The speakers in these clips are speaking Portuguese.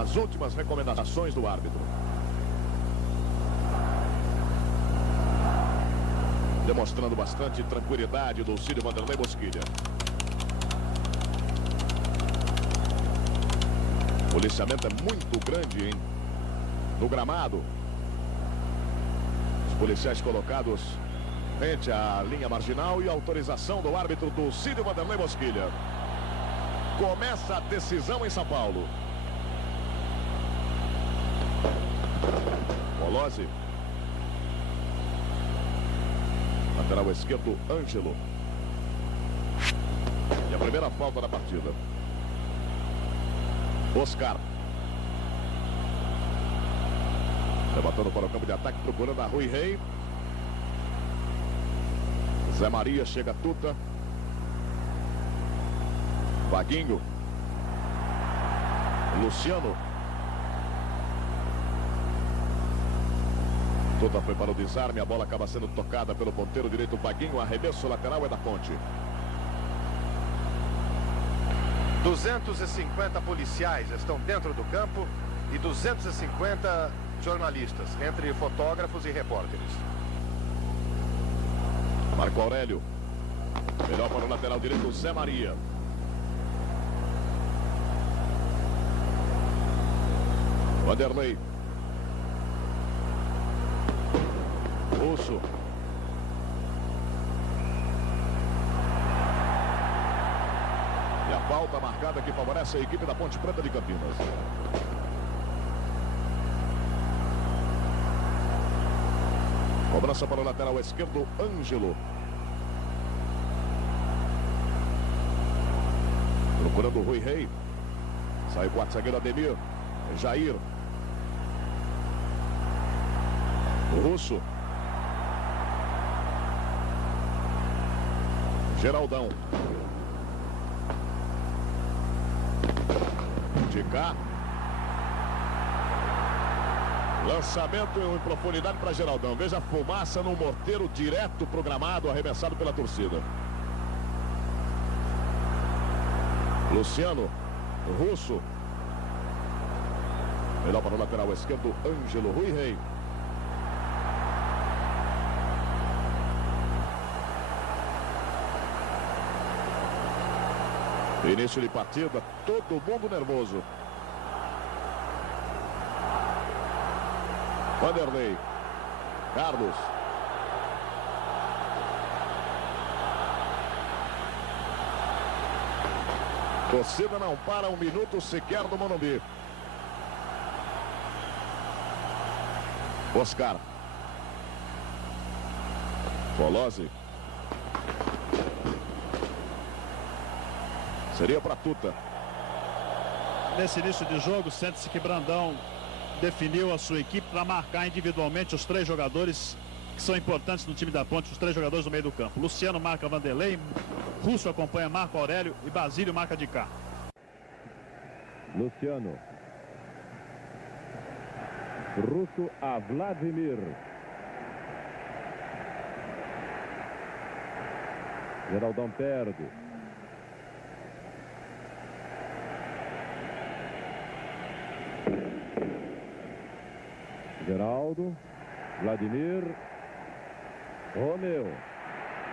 as últimas recomendações do árbitro. Demonstrando bastante tranquilidade do Círio Vanderlei Bosquilha. O policiamento é muito grande, hein? No gramado. Os policiais colocados frente à linha marginal e autorização do árbitro do Círio Vanderlei Bosquilha. Começa a decisão em São Paulo. Polozzi. Lateral esquerdo, Ângelo. E a primeira falta da partida. Oscar. Levantando para o campo de ataque, procurando a Rui Rei. Zé Maria, chega a Tuta. Vaguinho. Luciano. Tuta foi para o desarme, a bola acaba sendo tocada pelo ponteiro direito Vaguinho. O arremesso lateral é da Ponte. 250 policiais estão dentro do campo e 250 jornalistas, entre fotógrafos e repórteres. Marco Aurélio. Melhor para o lateral direito, Zé Maria. Vanderlei. Russo. E a falta marcada que favorece a equipe da Ponte Preta de Campinas. Cobrança para o lateral esquerdo, Ângelo. Procurando o Rui Rei. Sai o quarto zagueiro, Ademir. Jair. O Russo. Geraldão. De cá. Lançamento em profundidade para Geraldão. Veja a fumaça no morteiro direto programado, arremessado pela torcida. Luciano. Russo. Melhor para o lateral esquerdo, Ângelo. Rui Rei. Início de partida, todo mundo nervoso. Vanderlei. Carlos. Torcida não para um minuto sequer do Morumbi. Oscar. Polozzi. Seria para Tuta. Nesse início de jogo, sente-se que Brandão definiu a sua equipe para marcar individualmente os três jogadores que são importantes no time da Ponte, os três jogadores do meio do campo. Luciano marca Vanderlei, Russo acompanha Marco Aurélio e Basílio marca de cá. Luciano. Russo a Vladimir. Geraldão perde. Geraldo. Vladimir. Romeu.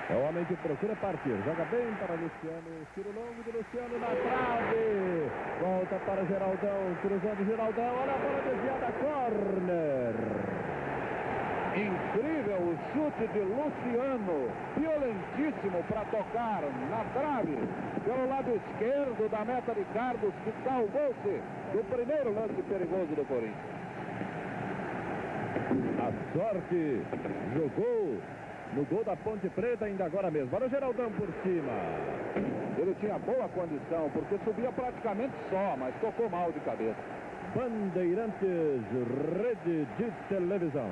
É o homem que procura partir. Joga bem para Luciano. Tiro longo de Luciano na trave. Volta para Geraldão. Cruzando Geraldão. Olha a bola desviada. Corner. Incrível o chute de Luciano. Violentíssimo para tocar na trave. Pelo lado esquerdo da meta de Carlos, que salvou-se do primeiro lance perigoso do Corinthians. A sorte jogou no gol da Ponte Preta ainda agora mesmo. Olha o Geraldão por cima. Ele tinha boa condição, porque subia praticamente só, mas tocou mal de cabeça. Bandeirantes, rede de televisão.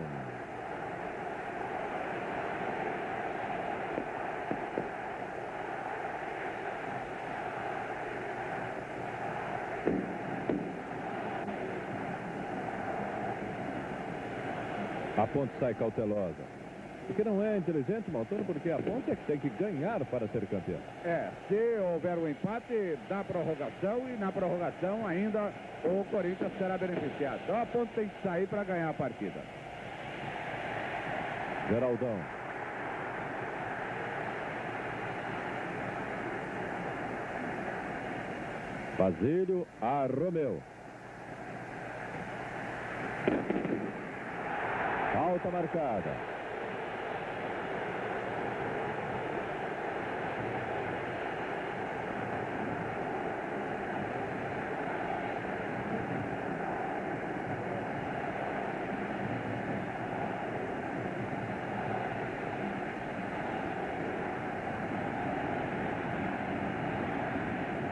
A Ponte sai cautelosa. O que não é inteligente, Maltano, porque a Ponte é que tem que ganhar para ser campeão. Se houver um empate, dá prorrogação e na prorrogação ainda o Corinthians será beneficiado. Então a Ponte tem que sair para ganhar a partida. Geraldão. Basílio a Romeu. Falta marcada.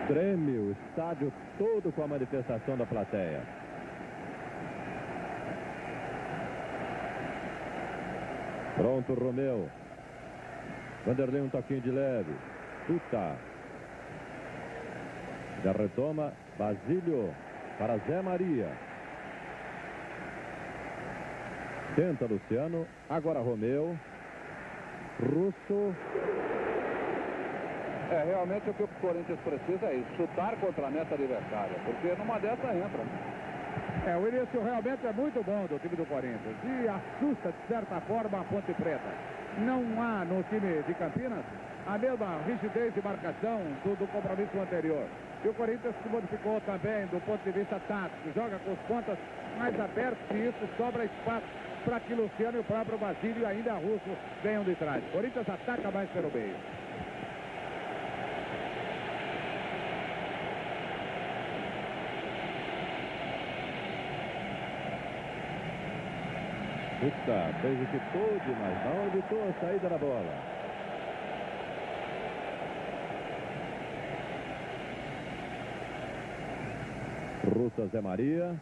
Treme o estádio todo com a manifestação da plateia. Pronto, Romeu. Vanderlei um toquinho de leve. Tuta. Já retoma Basílio para Zé Maria. Tenta Luciano. Agora Romeu. Russo. Realmente o que o Corinthians precisa é isso, chutar contra a meta adversária, porque numa dessa entra. O início realmente é muito bom do time do Corinthians e assusta de certa forma a Ponte Preta. Não há no time de Campinas a mesma rigidez de marcação do compromisso anterior. E o Corinthians se modificou também do ponto de vista tático, joga com os pontas mais abertos e isso sobra espaço para que Luciano e o próprio Basílio e ainda Russo venham de trás. O Corinthians ataca mais pelo meio. Puta, fez o que pôde, mas não evitou a saída da bola. Russo Zé Maria.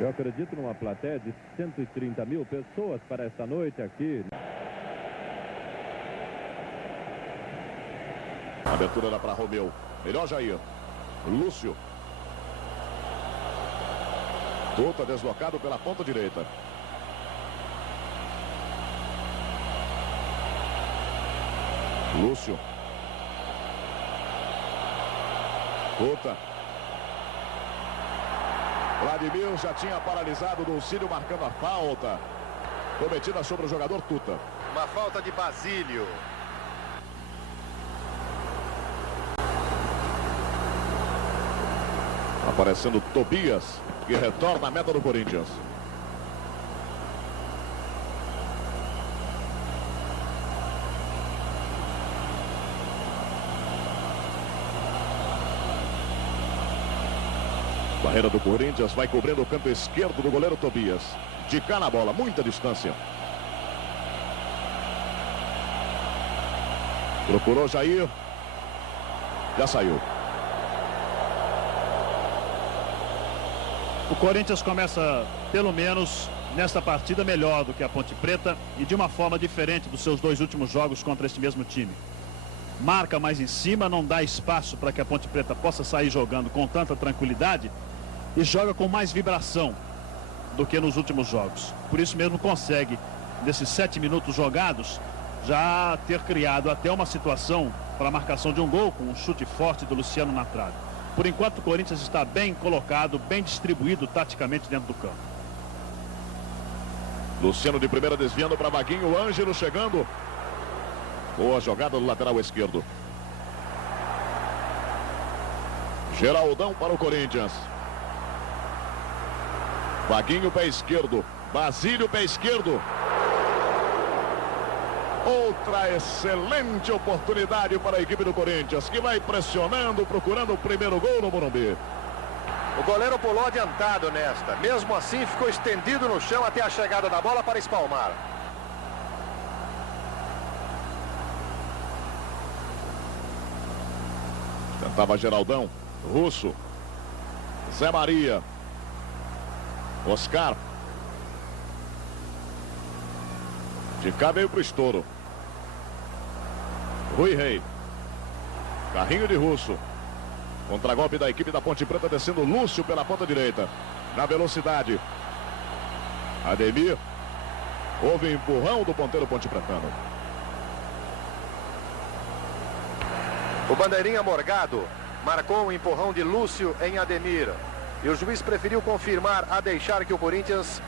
Eu acredito numa plateia de 130 mil pessoas para esta noite aqui. A abertura era para Romeu. Melhor Jair. Lúcio. Tuta deslocado pela ponta direita. Lúcio. Tuta. Vladimir já tinha paralisado o Dulcílio marcando a falta cometida sobre o jogador Tuta. Uma falta de Basílio. Aparecendo Tobias, que retorna à meta do Corinthians. Barreira do Corinthians vai cobrindo o canto esquerdo do goleiro Tobias. De cá na bola, muita distância. Procurou Jair. Já saiu. O Corinthians começa, pelo menos, nesta partida melhor do que a Ponte Preta e de uma forma diferente dos seus dois últimos jogos contra este mesmo time. Marca mais em cima, não dá espaço para que a Ponte Preta possa sair jogando com tanta tranquilidade e joga com mais vibração do que nos últimos jogos. Por isso mesmo consegue, nesses 7 minutos jogados, já ter criado até uma situação para a marcação de um gol com um chute forte do Luciano na trave. Por enquanto o Corinthians está bem colocado, bem distribuído taticamente dentro do campo. Luciano de primeira desviando para Vaguinho, o Ângelo chegando. Boa jogada do lateral esquerdo. Geraldão para o Corinthians. Vaguinho pé esquerdo, Basílio pé esquerdo. Outra excelente oportunidade para a equipe do Corinthians, que vai pressionando, procurando o primeiro gol no Morumbi. O goleiro pulou adiantado nesta. Mesmo assim, ficou estendido no chão até a chegada da bola para espalmar. Tentava Geraldão, Russo, Zé Maria, Oscar. De cá veio pro estouro. Rui Rei. Carrinho de Russo. Contragolpe da equipe da Ponte Preta, descendo Lúcio pela ponta direita. Na velocidade. Ademir. Houve empurrão do ponteiro Ponte Pretano. O bandeirinha Morgado marcou um empurrão de Lúcio em Ademir. E o juiz preferiu confirmar a deixar que o Corinthians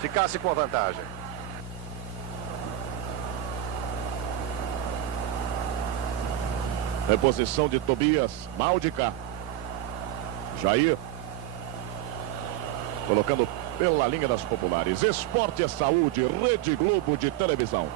ficasse com a vantagem. Reposição de Tobias, mal de cá. Jair. Colocando pela linha das populares. Esporte é saúde, Rede Globo de televisão.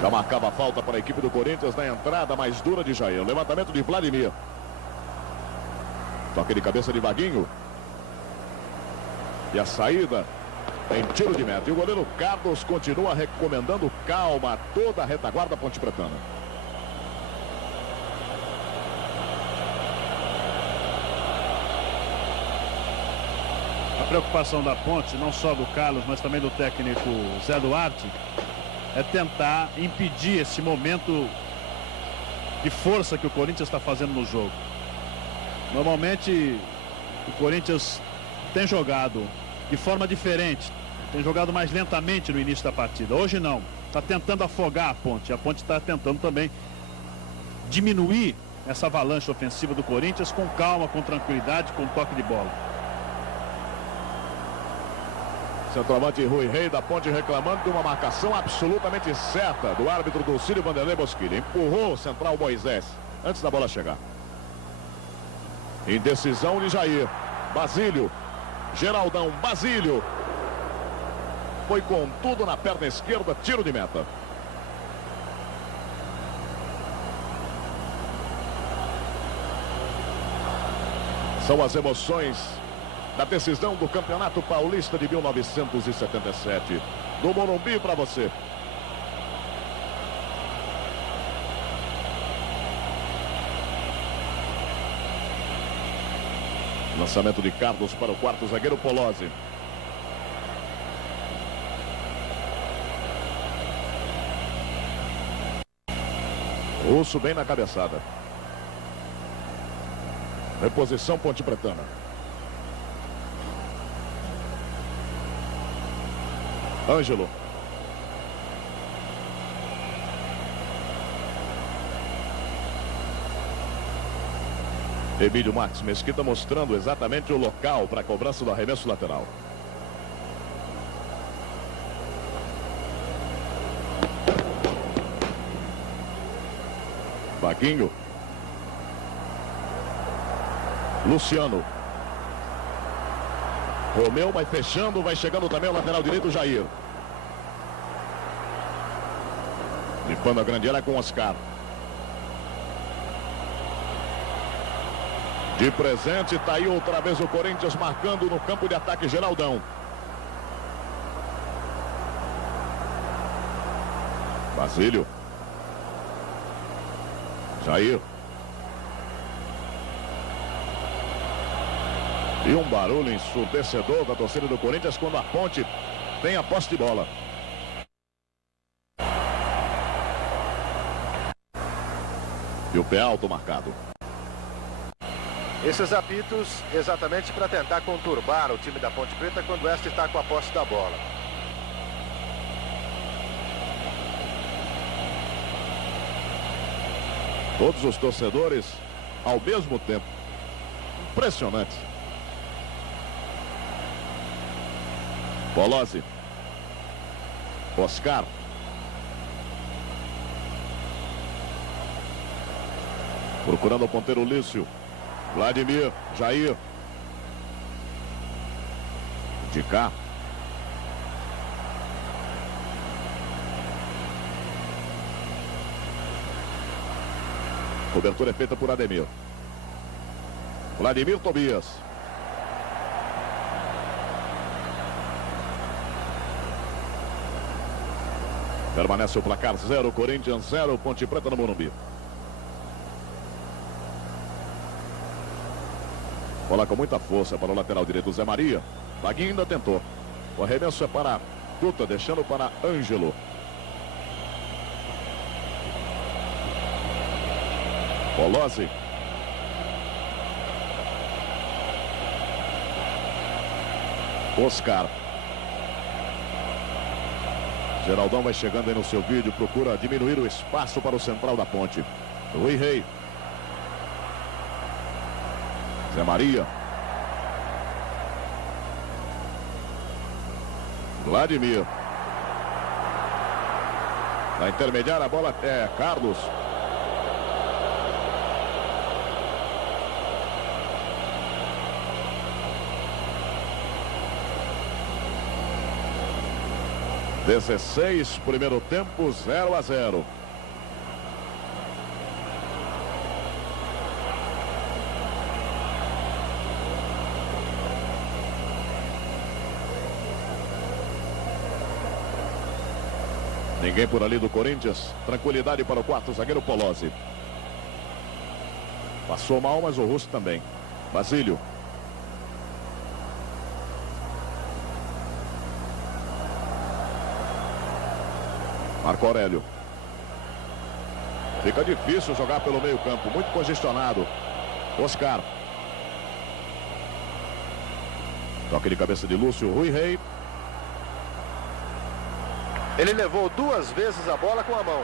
Já marcava a falta para a equipe do Corinthians na entrada mais dura de Jair. Levantamento de Vladimir. Toque de cabeça de Vaguinho. E a saída em tiro de meta. E o goleiro Carlos continua recomendando calma a toda a retaguarda Ponte Pretana. A preocupação da Ponte, não só do Carlos, mas também do técnico Zé Duarte, é tentar impedir esse momento de força que o Corinthians está fazendo no jogo. Normalmente o Corinthians tem jogado de forma diferente, tem jogado mais lentamente no início da partida. Hoje não, está tentando afogar a Ponte está tentando também diminuir essa avalanche ofensiva do Corinthians com calma, com tranquilidade, com toque de bola. Centroavante Rui Rei da Ponte reclamando de uma marcação absolutamente certa do árbitro do Círio Vanderlei Bosquilha. Empurrou o central Moisés antes da bola chegar. Indecisão de Jair. Basílio. Geraldão. Basílio. Foi com tudo na perna esquerda. Tiro de meta. São as emoções da decisão do Campeonato Paulista de 1977. Do Morumbi para você. Lançamento de Carlos para o quarto zagueiro Polozzi. Russo bem na cabeçada. Reposição Ponte Pretana. Ângelo. Emílio Marques Mesquita mostrando exatamente o local para a cobrança do arremesso lateral. Vaguinho. Luciano. Romeu vai fechando, vai chegando também o lateral direito, Jair. Limpando a grande área com Oscar. De presente, está aí outra vez o Corinthians marcando no campo de ataque, Geraldão. Basílio. Jair. E um barulho ensurdecedor da torcida do Corinthians quando a Ponte tem a posse de bola. E o pé alto marcado. Esses apitos exatamente para tentar conturbar o time da Ponte Preta quando esta está com a posse da bola. Todos os torcedores ao mesmo tempo. Impressionante. Polozzi. Oscar. Procurando o ponteiro Lício. Vladimir. Jair. De cá. Cobertura é feita por Ademir. Vladimir Tobias. Permanece o placar 0, Corinthians 0, Ponte Preta no Morumbi. Bola com muita força para o lateral direito Zé Maria. Vaguinho ainda tentou. O arremesso é para Tuta, deixando para Ângelo. Polozzi. Oscar. Geraldão vai chegando aí no seu vídeo, procura diminuir o espaço para o central da ponte. Rui Rei. Zé Maria. Vladimir. Na intermediária a bola é Carlos. (16) primeiro tempo, 0-0. Ninguém por ali do Corinthians. Tranquilidade para o quarto zagueiro Polozzi. Passou mal, mas o Russo também. Basílio. Marco Aurélio. Fica difícil jogar pelo meio campo, muito congestionado. Oscar. Toque de cabeça de Lúcio. Rui Rei. Ele levou 2 vezes a bola com a mão.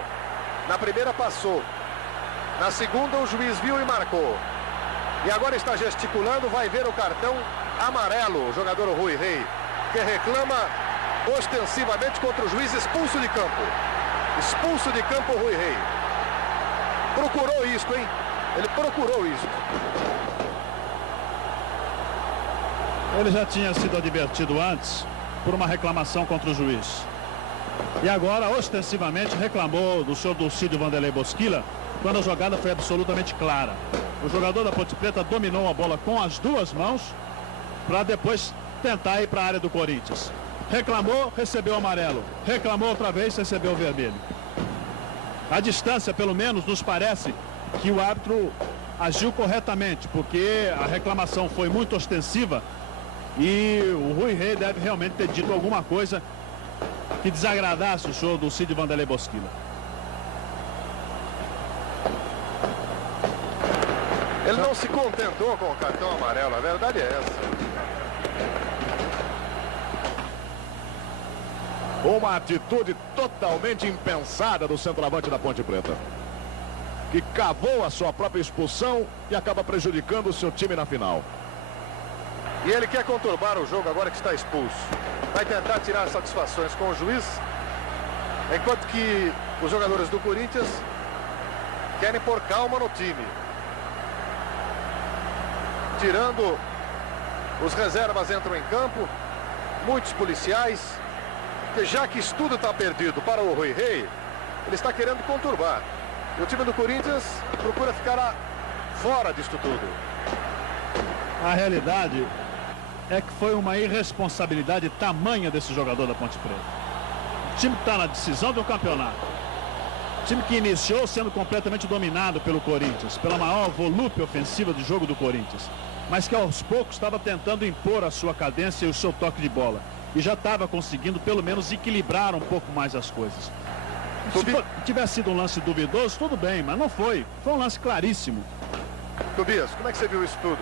Na primeira passou. Na segunda o juiz viu e marcou. E agora está gesticulando, vai ver o cartão amarelo, o jogador Rui Rei, que reclama ostensivamente contra o juiz, expulso de campo. Expulso de campo o Rui Rei. Procurou isso, hein? Ele procurou isso. Ele já tinha sido advertido antes por uma reclamação contra o juiz. E agora, ostensivamente, reclamou do senhor Dulcídio Vanderlei Bosquilla quando a jogada foi absolutamente clara. O jogador da Ponte Preta dominou a bola com as 2 mãos para depois tentar ir para a área do Corinthians. Reclamou, recebeu o amarelo. Reclamou outra vez, recebeu o vermelho. A distância, pelo menos, nos parece que o árbitro agiu corretamente, porque a reclamação foi muito ostensiva e o Rui Rei deve realmente ter dito alguma coisa que desagradasse o senhor Dulcídio Vanderlei Bosquilla. Ele não se contentou com o cartão amarelo, a verdade é essa. Uma atitude totalmente impensada do centroavante da Ponte Preta, que cavou a sua própria expulsão e acaba prejudicando o seu time na final. E ele quer conturbar o jogo agora que está expulso. Vai tentar tirar satisfações com o juiz, enquanto que os jogadores do Corinthians querem pôr calma no time. Tirando, os reservas entram em campo, muitos policiais, que já que isso tudo está perdido para o Rui Rei, ele está querendo conturbar. E o time do Corinthians procura ficar fora disto tudo. A realidade é que foi uma irresponsabilidade tamanha desse jogador da Ponte Preta. O time está na decisão do campeonato. O time que iniciou sendo completamente dominado pelo Corinthians, pela maior volúpia ofensiva de jogo do Corinthians, mas que aos poucos estava tentando impor a sua cadência e o seu toque de bola. E já estava conseguindo pelo menos equilibrar um pouco mais as coisas. Se tivesse sido um lance duvidoso, tudo bem, mas não foi. Foi um lance claríssimo. Tobias, como é que você viu isso tudo?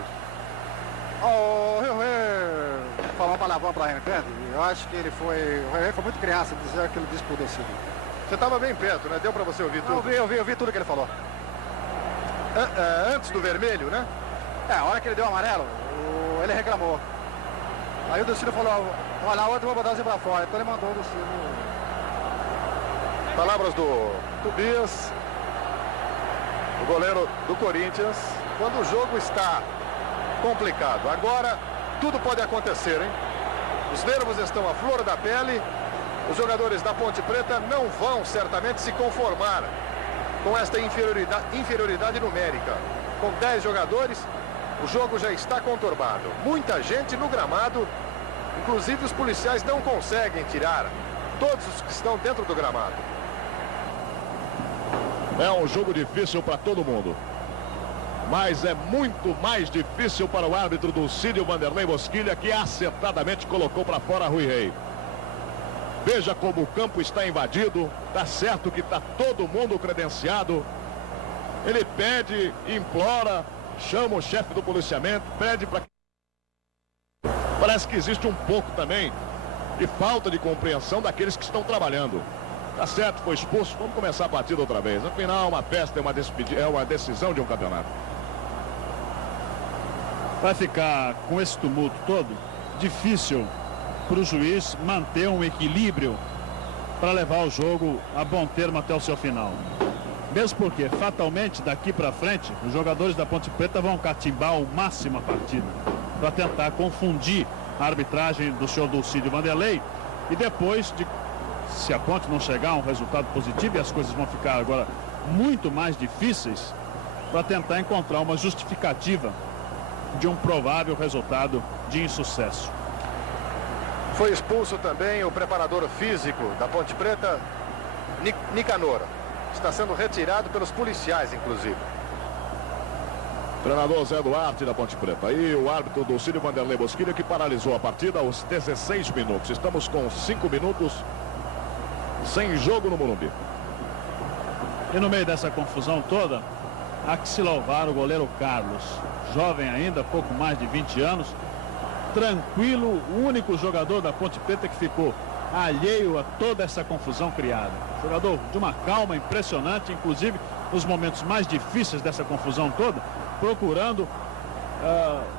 O Rui Rei falou uma palavrão para a Renfeld. Eu acho que o Rui Rei foi muito criança de dizer aquilo disse por Dulcídio. Você estava bem perto, né? Deu para você ouvir tudo? Eu vi tudo que ele falou. Antes do vermelho, né? A hora que ele deu o amarelo, ele reclamou. Aí o Dulcídio falou, olha, outro vou botar você para fora. Então ele mandou o Dulcídio. Palavras do Tobias, o goleiro do Corinthians, quando o jogo está complicado. Agora, tudo pode acontecer, hein? Os nervos estão à flor da pele. Os jogadores da Ponte Preta não vão certamente se conformar com esta inferioridade numérica. Com 10 jogadores, o jogo já está conturbado. Muita gente no gramado, inclusive os policiais não conseguem tirar todos os que estão dentro do gramado. É um jogo difícil para todo mundo, mas é muito mais difícil para o árbitro Dulcídio Vanderlei Bosquilla, que acertadamente colocou para fora Rui Rei. Veja como o campo está invadido. Tá certo que está todo mundo credenciado, Ele pede, implora, chama o chefe do policiamento, pede para... Parece que existe um pouco também de falta de compreensão daqueles que estão trabalhando. Tá certo, foi expulso, vamos começar a partida outra vez. Afinal, uma festa é uma decisão de um campeonato. Vai ficar com esse tumulto todo difícil para o juiz manter um equilíbrio para levar o jogo a bom termo até o seu final. Mesmo porque, fatalmente, daqui para frente, os jogadores da Ponte Preta vão catimbar ao máximo a partida para tentar confundir a arbitragem do senhor Dulcídio Vanderlei e depois, se a Ponte não chegar a um resultado positivo, e as coisas vão ficar agora muito mais difíceis, para tentar encontrar uma justificativa de um provável resultado de insucesso. Foi expulso também o preparador físico da Ponte Preta, Nicanor. Está sendo retirado pelos policiais, inclusive. Treinador Zé Duarte da Ponte Preta. Aí o árbitro Dulcídio Vanderlei Bosquilha, que paralisou a partida aos 16 minutos. Estamos com 5 minutos sem jogo no Morumbi. E no meio dessa confusão toda, há que se louvar o goleiro Carlos. Jovem ainda, pouco mais de 20 anos. Tranquilo, o único jogador da Ponte Preta que ficou alheio a toda essa confusão criada. Jogador de uma calma impressionante, inclusive nos momentos mais difíceis dessa confusão toda, procurando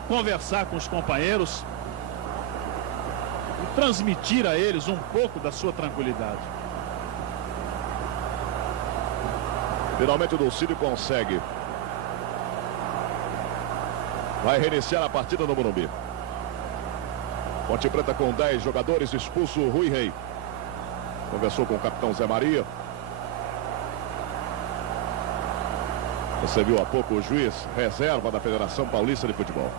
conversar com os companheiros e transmitir a eles um pouco da sua tranquilidade. Finalmente o Dulcídio consegue. Vai reiniciar a partida no Morumbi. Ponte Preta com 10 jogadores, expulso o Rui Rei. Conversou com o capitão Zé Maria. Você viu há pouco o juiz reserva da Federação Paulista de Futebol.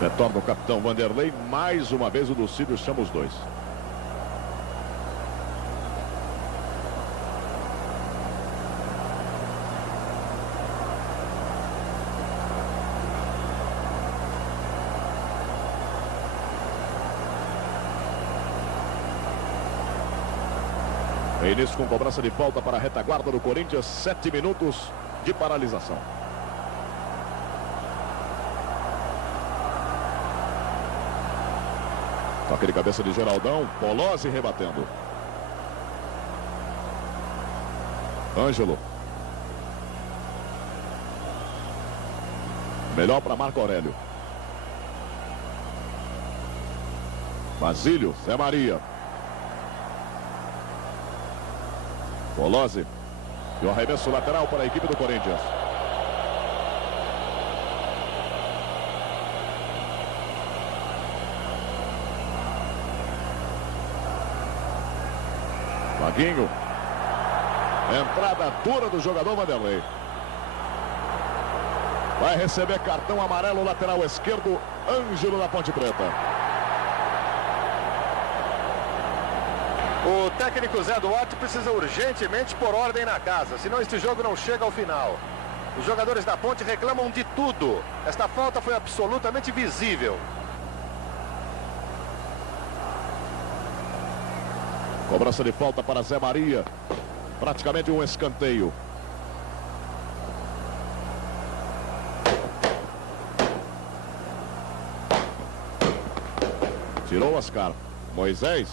Retorna o capitão Vanderlei. Mais uma vez o Dulcídio chama os dois. Início com cobrança de falta para a retaguarda do Corinthians. 7 minutos de paralisação. Toque de cabeça de Geraldão. Polozzi rebatendo. Ângelo. Melhor para Marco Aurélio. Basílio. Zé Maria. Polozzi. E o arremesso lateral para a equipe do Corinthians. Vaguinho. Entrada dura do jogador Vanderlei. Vai receber cartão amarelo, lateral esquerdo, Ângelo da Ponte Preta. O técnico Zé Duarte precisa urgentemente pôr ordem na casa, senão este jogo não chega ao final. Os jogadores da Ponte reclamam de tudo. Esta falta foi absolutamente visível. Cobrança de falta para Zé Maria. Praticamente um escanteio. Tirou Oscar. Moisés.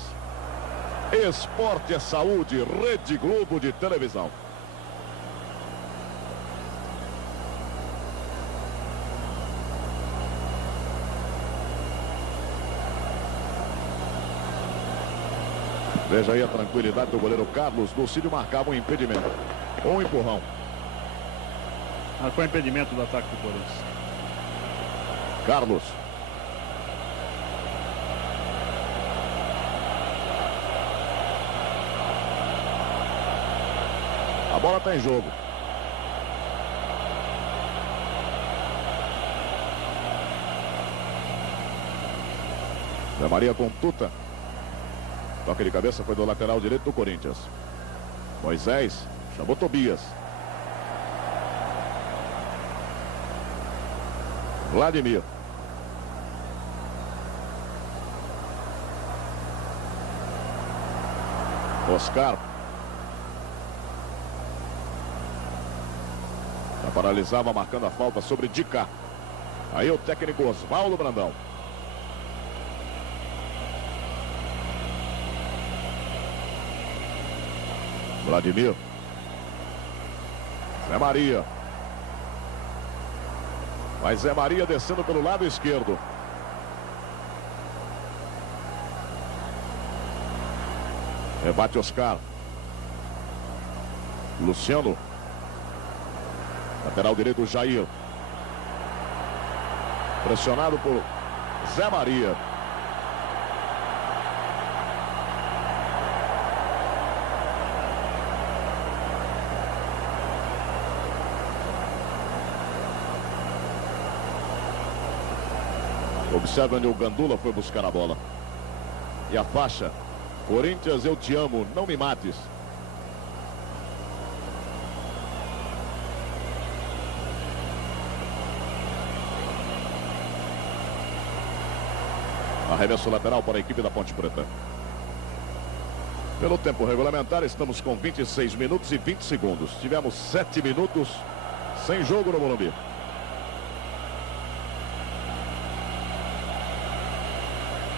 Esporte é saúde, Rede Globo de televisão. Veja aí a tranquilidade do goleiro Carlos. Dulcídio marcava um impedimento. Ou um empurrão. Marcou impedimento do ataque do Corinthians. Carlos. A bola está em jogo. Zé Maria com Tuta. Toque de cabeça foi do lateral direito do Corinthians. Moisés chamou Tobias. Vladimir. Oscar. Já paralisava, marcando a falta sobre Dicá. Aí o técnico Osvaldo Brandão. Vladimir. Zé Maria. Mas Zé Maria descendo pelo lado esquerdo. Rebate Oscar. Luciano. Lateral direito Jair. Pressionado por Zé Maria. Observe onde o Gandula foi buscar a bola. E a faixa. Corinthians, eu te amo, não me mates. Arremesso lateral para a equipe da Ponte Preta. Pelo tempo regulamentar, estamos com 26 minutos e 20 segundos. Tivemos 7 minutos sem jogo no Morumbi.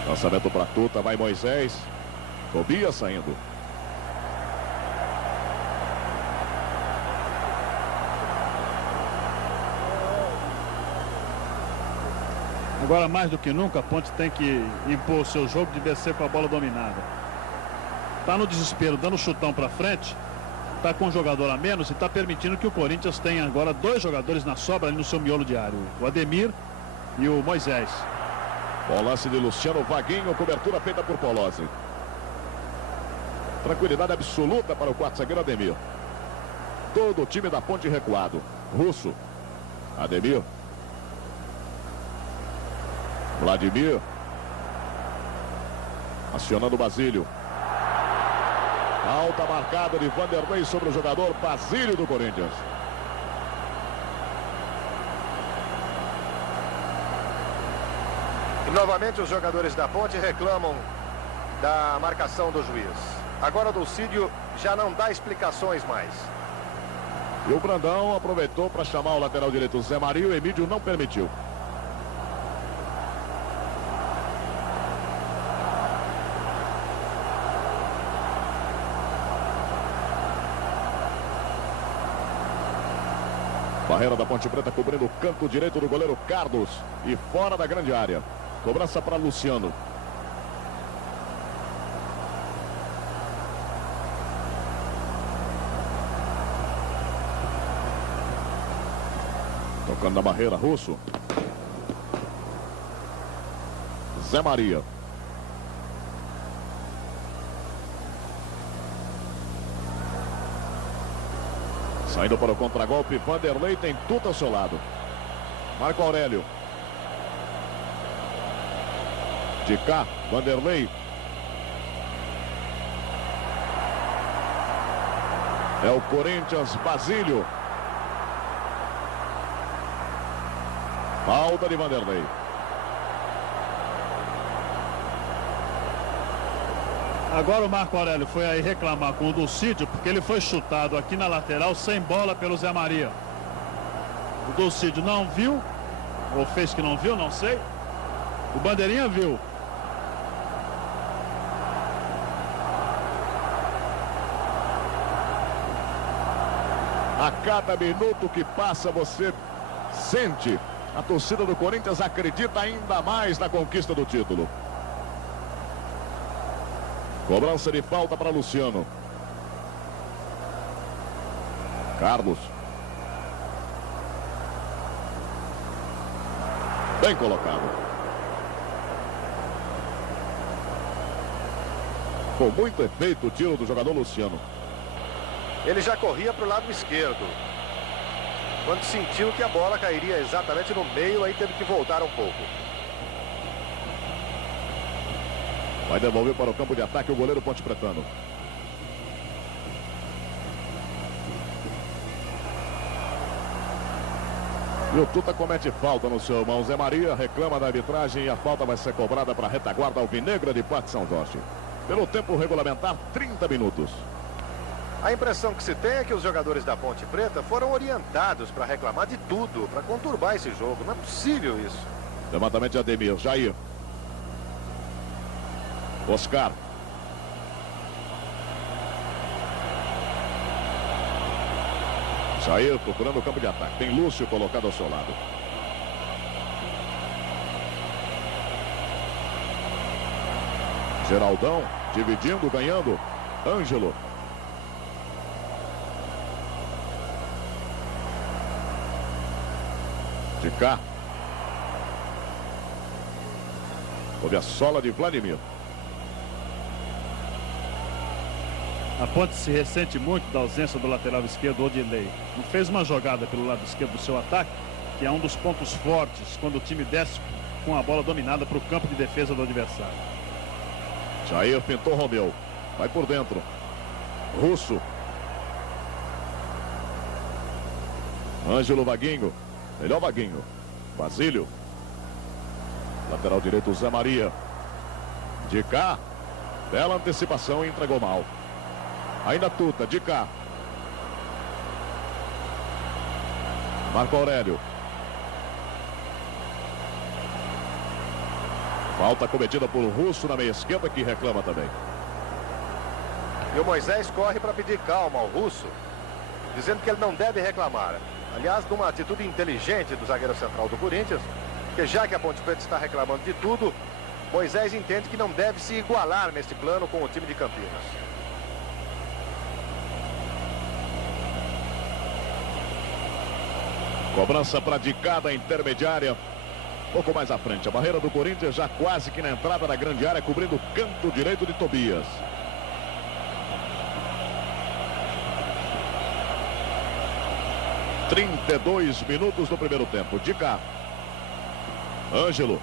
Lançamento para Tuta, vai Moisés. Tobias saindo. Agora mais do que nunca a Ponte tem que impor o seu jogo de descer com a bola dominada. Tá no desespero, dando chutão para frente. Tá com um jogador a menos e tá permitindo que o Corinthians tenha agora 2 jogadores na sobra ali no seu miolo de área. O Ademir e o Moisés. Bom lance de Luciano, Vaguinho, cobertura feita por Polozzi. Tranquilidade absoluta para o quarto zagueiro Ademir. Todo o time da Ponte recuado. Russo. Ademir. Vladimir. Acionando o Basílio. Falta marcada de Vanderlei sobre o jogador Basílio do Corinthians. E novamente os jogadores da Ponte reclamam da marcação do juiz. Agora o Dulcídio já não dá explicações mais. E o Brandão aproveitou para chamar o lateral direito Zé Maria. O Emílio não permitiu. Barreira da Ponte Preta cobrindo o canto direito do goleiro Carlos. E fora da grande área. Cobrança para Luciano. Tocando na barreira, Russo. Zé Maria. Saindo para o contragolpe, Vanderlei tem tudo ao seu lado. Marco Aurélio. De cá, Vanderlei. É o Corinthians, Basílio. Falta de Vanderlei. Agora o Marco Aurélio foi aí reclamar com o Dulcídio, porque ele foi chutado aqui na lateral sem bola pelo Zé Maria. O Dulcídio não viu, ou fez que não viu, não sei. O Bandeirinha viu. A cada minuto que passa, você sente. A torcida do Corinthians acredita ainda mais na conquista do título. Cobrança de falta para Luciano. Carlos. Bem colocado. Com muito efeito o tiro do jogador Luciano. Ele já corria para o lado esquerdo. Quando sentiu que a bola cairia exatamente no meio, aí teve que voltar um pouco. Vai devolver para o campo de ataque o goleiro Ponte Pretano. E o Tuta comete falta no seu irmão Zé Maria, reclama da arbitragem e a falta vai ser cobrada para a retaguarda alvinegra de Parque São Jorge. Pelo tempo regulamentar, 30 minutos. A impressão que se tem é que os jogadores da Ponte Preta foram orientados para reclamar de tudo, para conturbar esse jogo. Não é possível isso. Levantamento de Ademir. Jair. Oscar. Jair procurando o campo de ataque. Tem Lúcio colocado ao seu lado. Geraldão dividindo, ganhando. Ângelo. De cá. Houve a sola de Vladimir. A Ponte se ressente muito da ausência do lateral esquerdo, Odilei. Não fez uma jogada pelo lado esquerdo do seu ataque, que é um dos pontos fortes quando o time desce com a bola dominada para o campo de defesa do adversário. Jair pintou Romeu. Vai por dentro. Russo. Ângelo Vaguinho. Melhor Vaguinho. Basílio. Lateral direito, Zé Maria. De cá. Bela antecipação e entregou mal. Ainda Tuta, de cá. Marco Aurélio. Falta cometida por Russo na meia esquerda, que reclama também. E o Moisés corre para pedir calma ao Russo, dizendo que ele não deve reclamar. Aliás, numa atitude inteligente do zagueiro central do Corinthians, porque já que a Ponte Preta está reclamando de tudo, Moisés entende que não deve se igualar neste plano com o time de Campinas. Cobrança praticada intermediária. Pouco mais à frente. A barreira do Corinthians já quase que na entrada da grande área, cobrindo o canto direito de Tobias. – 32 minutos do primeiro tempo. De cá. Ângelo.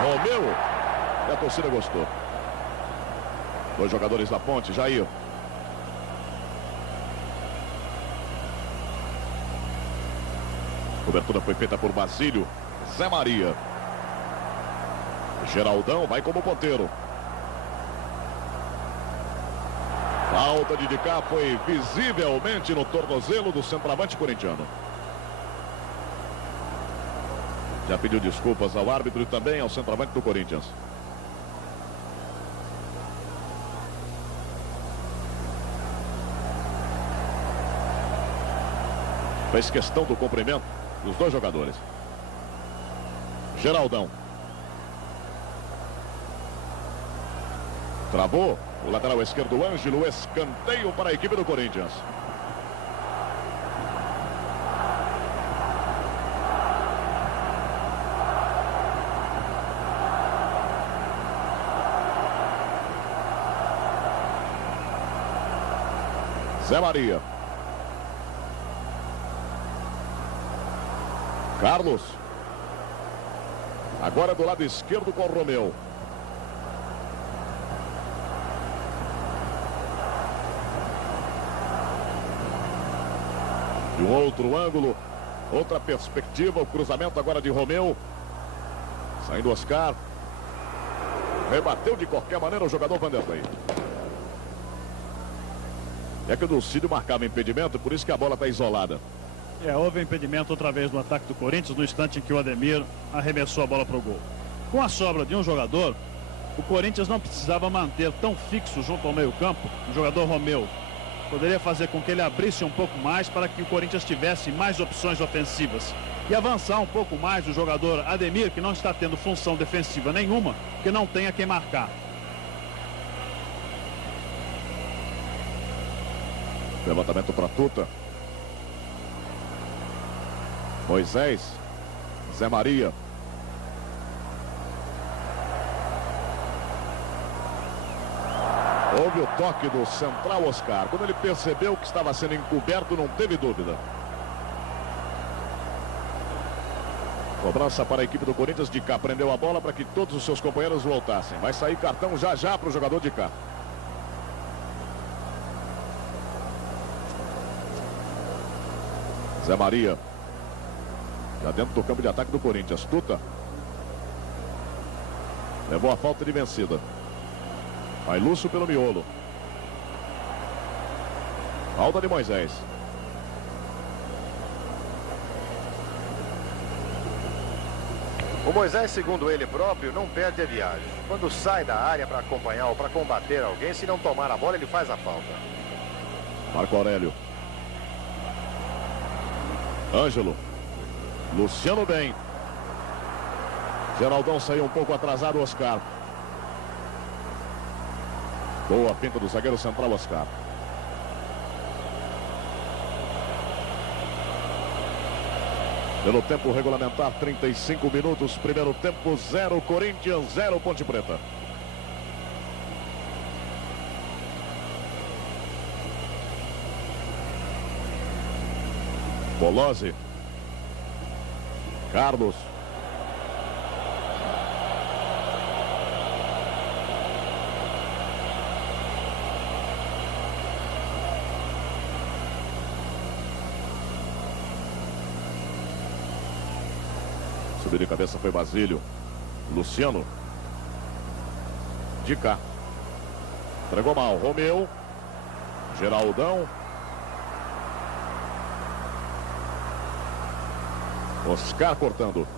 Romeu. E a torcida gostou. Dois jogadores da Ponte. Jair. Cobertura foi feita por Basílio. Zé Maria. Geraldão vai como ponteiro. Falta de cá foi visivelmente no tornozelo do centroavante corintiano. Já pediu desculpas ao árbitro e também ao centroavante do Corinthians. Fez questão do cumprimento dos dois jogadores. Geraldão. Travou o lateral esquerdo Ângelo. Escanteio para a equipe do Corinthians. Zé Maria. Carlos. Agora do lado esquerdo com o Romeu. De um outro ângulo, outra perspectiva, o cruzamento agora de Romeu. Saindo Oscar. Rebateu de qualquer maneira o jogador Vanderlei. É que o Dulcídio marcava impedimento, por isso que a bola está isolada. Houve impedimento outra vez no ataque do Corinthians, no instante em que o Ademir arremessou a bola para o gol. Com a sobra de um jogador, o Corinthians não precisava manter tão fixo junto ao meio-campo o jogador Romeu. Poderia fazer com que ele abrisse um pouco mais para que o Corinthians tivesse mais opções ofensivas. E avançar um pouco mais o jogador Ademir, que não está tendo função defensiva nenhuma, que não tenha quem marcar. Levantamento para Tuta. Moisés. Zé Maria. Houve o toque do central Oscar. Quando ele percebeu que estava sendo encoberto, não teve dúvida. Cobrança para a equipe do Corinthians. De cá prendeu a bola para que todos os seus companheiros voltassem. Vai sair cartão já já para o jogador de cá. Zé Maria. Já dentro do campo de ataque do Corinthians. Tuta. Levou a falta de vencida. Vai Lúcio pelo miolo. Falta de Moisés. O Moisés, segundo ele próprio, não perde a viagem. Quando sai da área para acompanhar ou para combater alguém, se não tomar a bola, ele faz a falta. Marco Aurélio. Ângelo. Luciano bem. Geraldão saiu um pouco atrasado, Oscar. Boa pinta do zagueiro central, Oscar. Pelo tempo regulamentar, 35 minutos. Primeiro tempo, 0 Corinthians, 0 Ponte Preta. Polozzi. Carlos. Subir de cabeça foi Basílio. Luciano. De cá. Entregou mal. Romeu. Geraldão. Oscar cortando.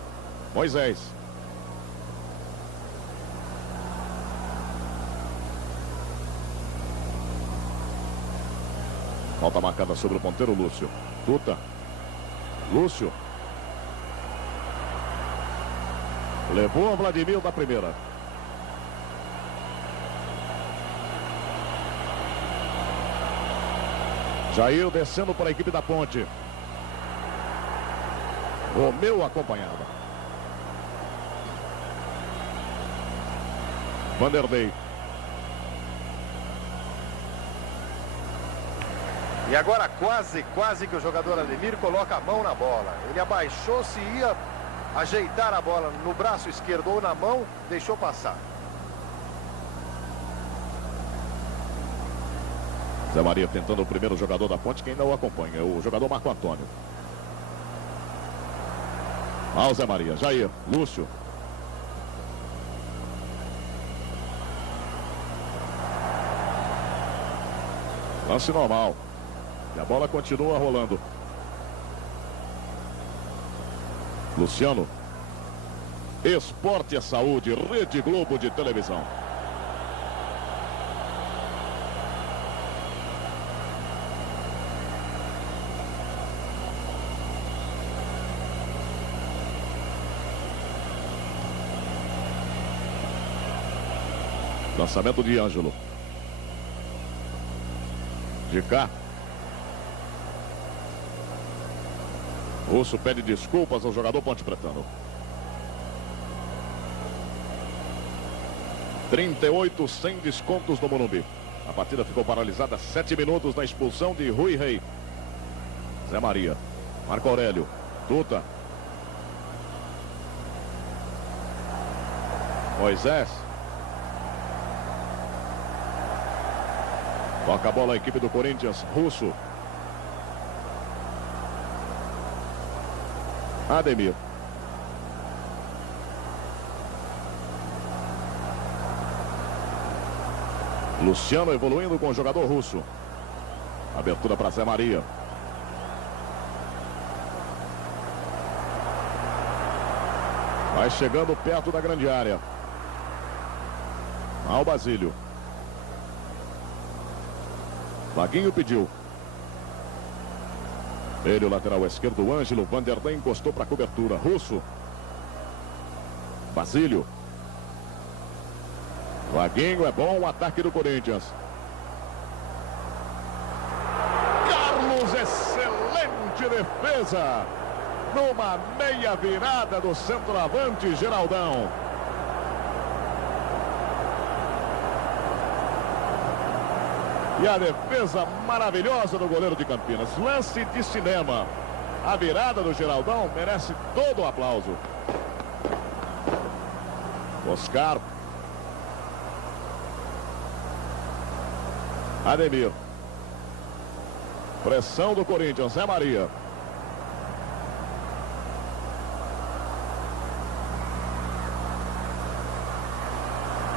Moisés. Falta marcada sobre o ponteiro Lúcio. Tuta. Lúcio. Levou a Vladimir da primeira. Jair descendo para a equipe da Ponte. Romeu acompanhava. Vanderlei. E agora quase que o jogador Ademir coloca a mão na bola. Ele abaixou-se e ia ajeitar a bola no braço esquerdo ou na mão, deixou passar. Zé Maria tentando o primeiro jogador da Ponte, que ainda o acompanha, o jogador Marco Antônio. Ah, o Zé Maria, Jair, Lúcio. Lance normal. E a bola continua rolando. Luciano. Esporte é saúde, Rede Globo de televisão. Lançamento de Ângelo. De cá. Russo pede desculpas ao jogador Ponte Pretano. 38 sem descontos no Morumbi. A partida ficou paralisada 7 minutos na expulsão de Rui Rei. Zé Maria. Marco Aurélio. Tuta. Moisés. Toca a bola a equipe do Corinthians. Russo. Ademir. Luciano evoluindo com o jogador russo. Abertura para Zé Maria. Vai chegando perto da grande área. Ao Basílio. Vaguinho pediu. Ele, o lateral esquerdo, o Ângelo. Vanderlei encostou para a cobertura. Russo. Basílio. Vaguinho, é bom o ataque do Corinthians. Carlos, excelente defesa. Numa meia virada do centroavante Geraldão. E a defesa maravilhosa do goleiro de Campinas. Lance de cinema. A virada do Geraldão merece todo o aplauso. Oscar. Ademir. Pressão do Corinthians. Zé Maria.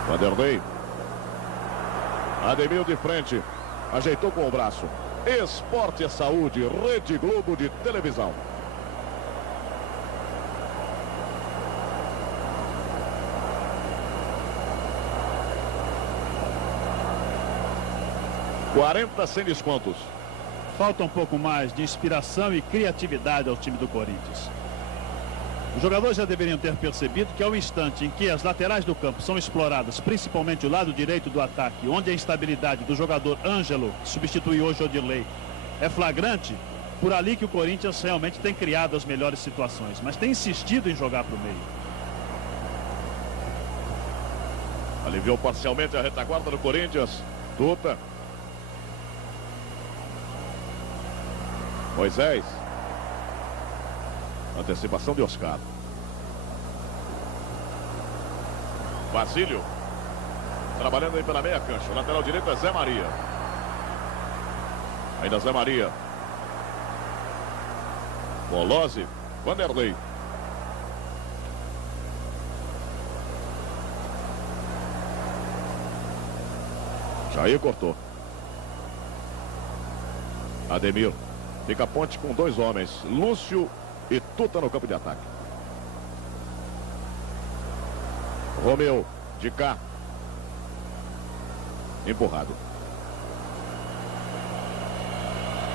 Vanderlei. Ademir de frente. Ajeitou com o braço. Esporte é Saúde, Rede Globo de televisão. $40 sem descontos. Falta um pouco mais de inspiração e criatividade ao time do Corinthians. Os jogadores já deveriam ter percebido que ao instante em que as laterais do campo são exploradas, principalmente o lado direito do ataque, onde a instabilidade do jogador Ângelo, que substitui hoje o Odirley, é flagrante, por ali que o Corinthians realmente tem criado as melhores situações, mas tem insistido em jogar para o meio. Aliviou parcialmente a retaguarda do Corinthians. Tuta. Moisés. Antecipação de Oscar. Basílio. Trabalhando aí pela meia cancha. O lateral direito é Zé Maria. Ainda Zé Maria. Polozzi. Vanderlei. Jair cortou. Ademir. Fica a ponte com dois homens. Lúcio e Tuta no campo de ataque. Romeu. De cá. Empurrado.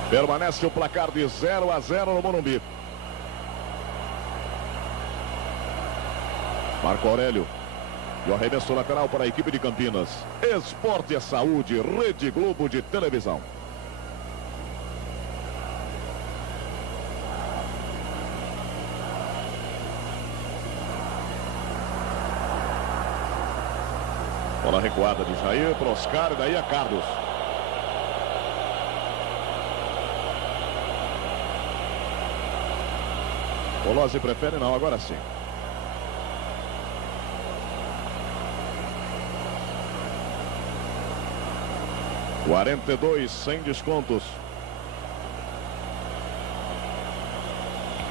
Permanece o placar de 0-0 no Morumbi. Marco Aurélio. E o arremesso lateral para a equipe de Campinas. Esporte é Saúde, Rede Globo de televisão. Bola recuada de Jair para Oscar e daí a Carlos. Polozzi prefere não, agora sim. $42 sem descontos.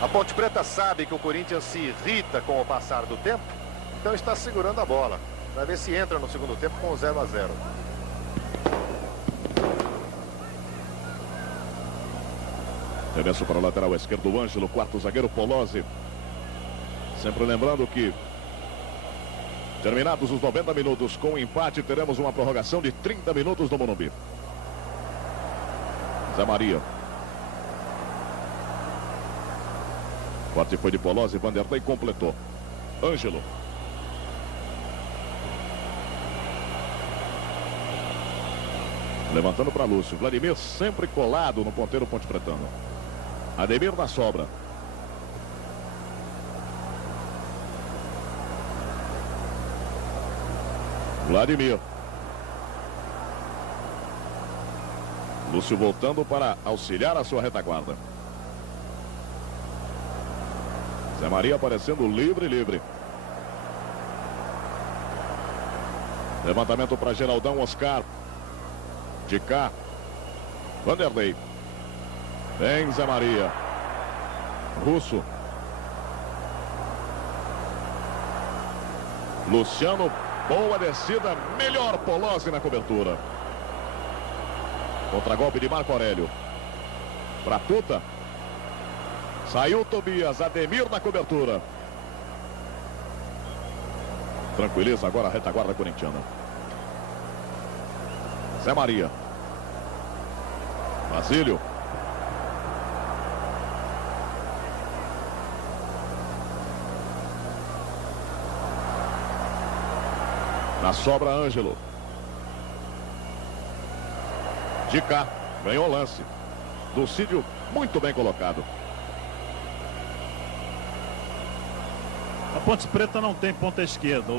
A Ponte Preta sabe que o Corinthians se irrita com o passar do tempo, então está segurando a bola. Vai ver se entra no segundo tempo com 0-0. Remesso para o lateral esquerdo, o Ângelo, quarto zagueiro, Polozzi. Sempre lembrando que, terminados os 90 minutos com o empate, teremos uma prorrogação de 30 minutos no Morumbi. Zé Maria. Corte foi de Polozzi, Vanderlei completou. Ângelo. Levantando para Lúcio. Vladimir sempre colado no ponteiro Ponte Pretano. Ademir na sobra. Vladimir. Lúcio voltando para auxiliar a sua retaguarda. Zé Maria aparecendo livre. Levantamento para Geraldão, Oscar. De cá. Vanderlei. Vem Zé Maria. Russo. Luciano. Boa descida. Melhor Polozzi na cobertura. Contragolpe de Marco Aurélio. Para Tuta. Saiu Tobias. Ademir na cobertura. Tranquiliza agora a retaguarda corintiana. Zé Maria. Basílio. Na sobra, Ângelo. De cá. Ganhou o lance. Lucídio muito bem colocado. A Ponte Preta não tem ponta esquerda.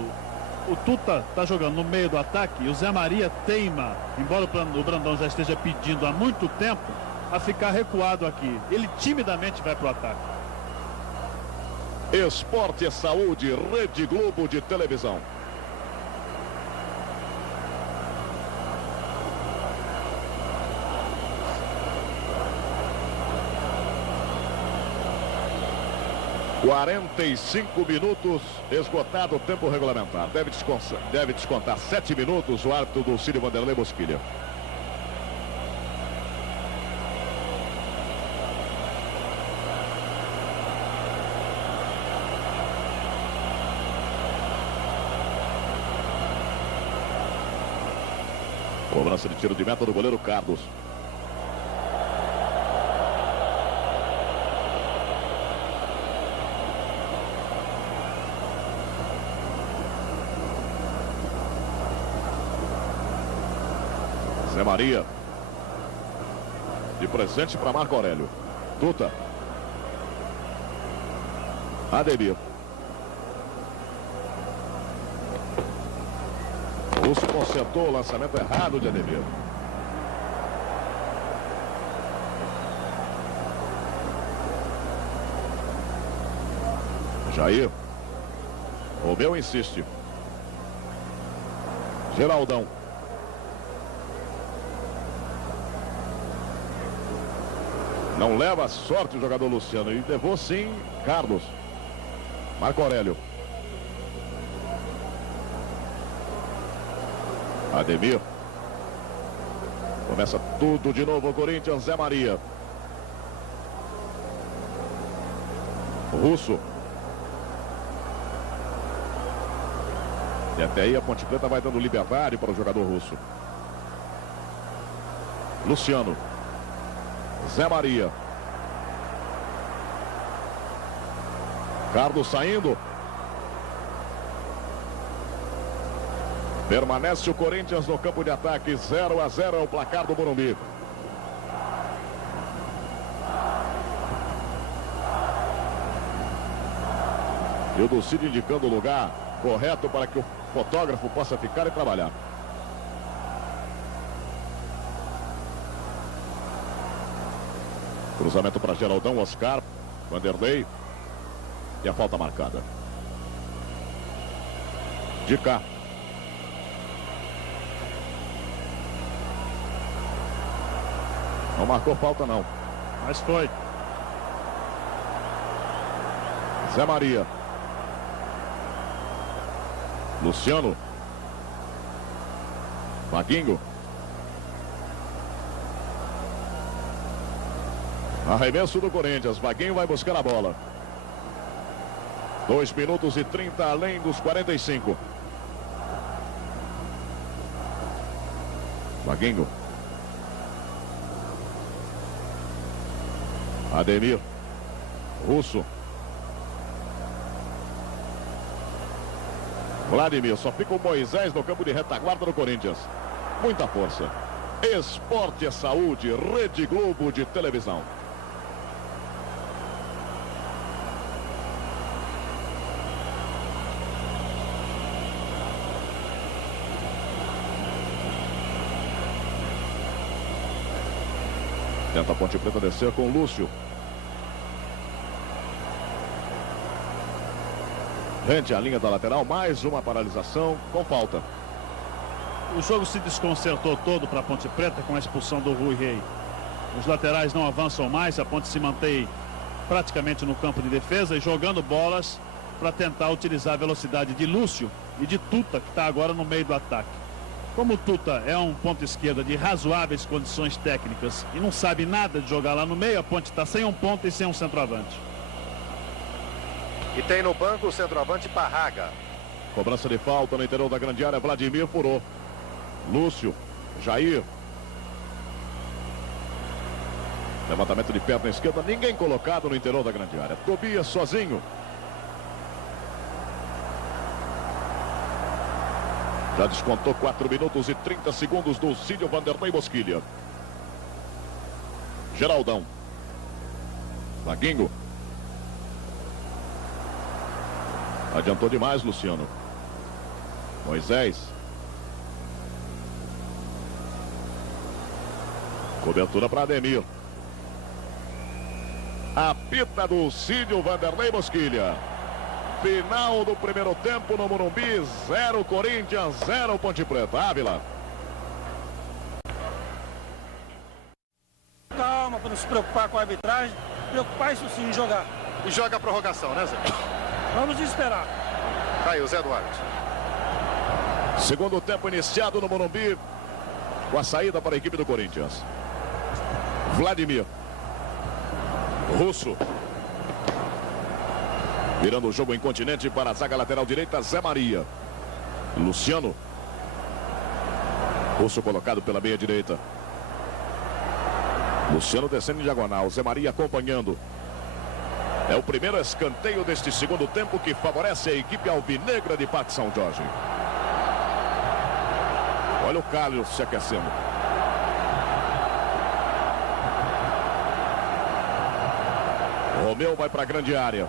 O Tuta está jogando no meio do ataque e o Zé Maria teima, embora o Brandão já esteja pedindo há muito tempo, a ficar recuado aqui. Ele timidamente vai para o ataque. Esporte é Saúde, Rede Globo de televisão. 45 minutos, esgotado o tempo regulamentar. Deve descontar 7 minutos o árbitro do Cídio Vanderlei Bosquilha. Cobrança de tiro de meta do goleiro Carlos. Zé Maria. De presente para Marco Aurélio. Tuta. Ademir. Lúcio consertou o lançamento errado de Ademir. Jair. Romeu insiste. Geraldão. Não leva sorte o jogador Luciano. E levou sim Carlos. Marco Aurélio. Ademir. Começa tudo de novo o Corinthians. Zé Maria. Russo. E até aí a Ponte Preta vai dando liberdade para o jogador russo. Luciano. Zé Maria. Carlos saindo. Permanece o Corinthians no campo de ataque. 0-0 é o placar do Morumbi. E o Dulcídio indicando o lugar correto para que o fotógrafo possa ficar e trabalhar. Cruzamento para Geraldão, Oscar, Vanderlei. E a falta marcada. De cá. Não marcou falta não. Mas foi. Zé Maria. Luciano. Vaguinho. Arremesso do Corinthians. Vaguinho vai buscar a bola. 2 minutos e 30 além dos 45. Vaguinho. Ademir. Russo. Vladimir. Só fica o Moisés no campo de retaguarda do Corinthians. Muita força. Esporte é saúde. Rede Globo de televisão. Tenta a Ponte Preta descer com o Lúcio. Rente a linha da lateral, mais uma paralisação com falta. O jogo se desconcertou todo para a Ponte Preta com a expulsão do Rui Rei. Os laterais não avançam mais, a Ponte se mantém praticamente no campo de defesa e jogando bolas para tentar utilizar a velocidade de Lúcio e de Tuta, que está agora no meio do ataque. Como o Tuta é um ponto esquerda de razoáveis condições técnicas e não sabe nada de jogar lá no meio, a Ponte está sem um ponto e sem um centroavante. E tem no banco o centroavante Parraga. Cobrança de falta no interior da grande área. Vladimir furou. Lúcio. Jair. Levantamento de perna esquerda. Ninguém colocado no interior da grande área. Tobias sozinho. Já descontou 4 minutos e 30 segundos do Cídio Vanderlei Bosquilha. Geraldão. Vaguinho. Adiantou demais, Luciano. Moisés. Cobertura para Ademir. Apita do Cídio Vanderlei Bosquilha. Final do primeiro tempo no Morumbi. 0 Corinthians, 0 Ponte Preta. Ávila. Calma, para não se preocupar com a arbitragem. Preocupar isso sim em jogar. e joga a prorrogação, né, Zé? Vamos esperar. Aí o Zé Duarte. Segundo tempo iniciado no Morumbi, com a saída para a equipe do Corinthians. Vladimir. Russo. Virando o jogo incontinente para a zaga lateral direita, Zé Maria. Luciano. Russo colocado pela meia direita. Luciano descendo em diagonal, Zé Maria acompanhando. É o primeiro escanteio deste segundo tempo que favorece a equipe alvinegra de Parque São Jorge. Olha o Carlos se aquecendo. Romeu vai para a grande área.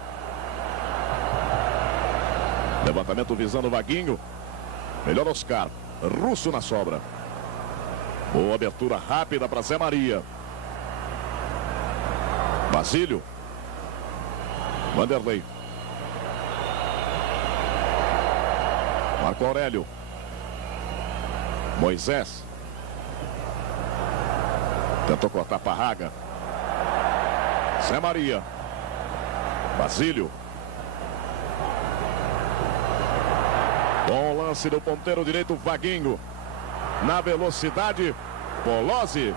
Levantamento visando o Vaguinho. Melhor Oscar. Russo na sobra. Boa abertura rápida para Zé Maria. Basílio. Vanderlei. Marco Aurélio. Moisés. Tentou cortar Parraga. Zé Maria. Basílio. Bom lance do ponteiro direito, Vaguinho. Na velocidade, Polozzi.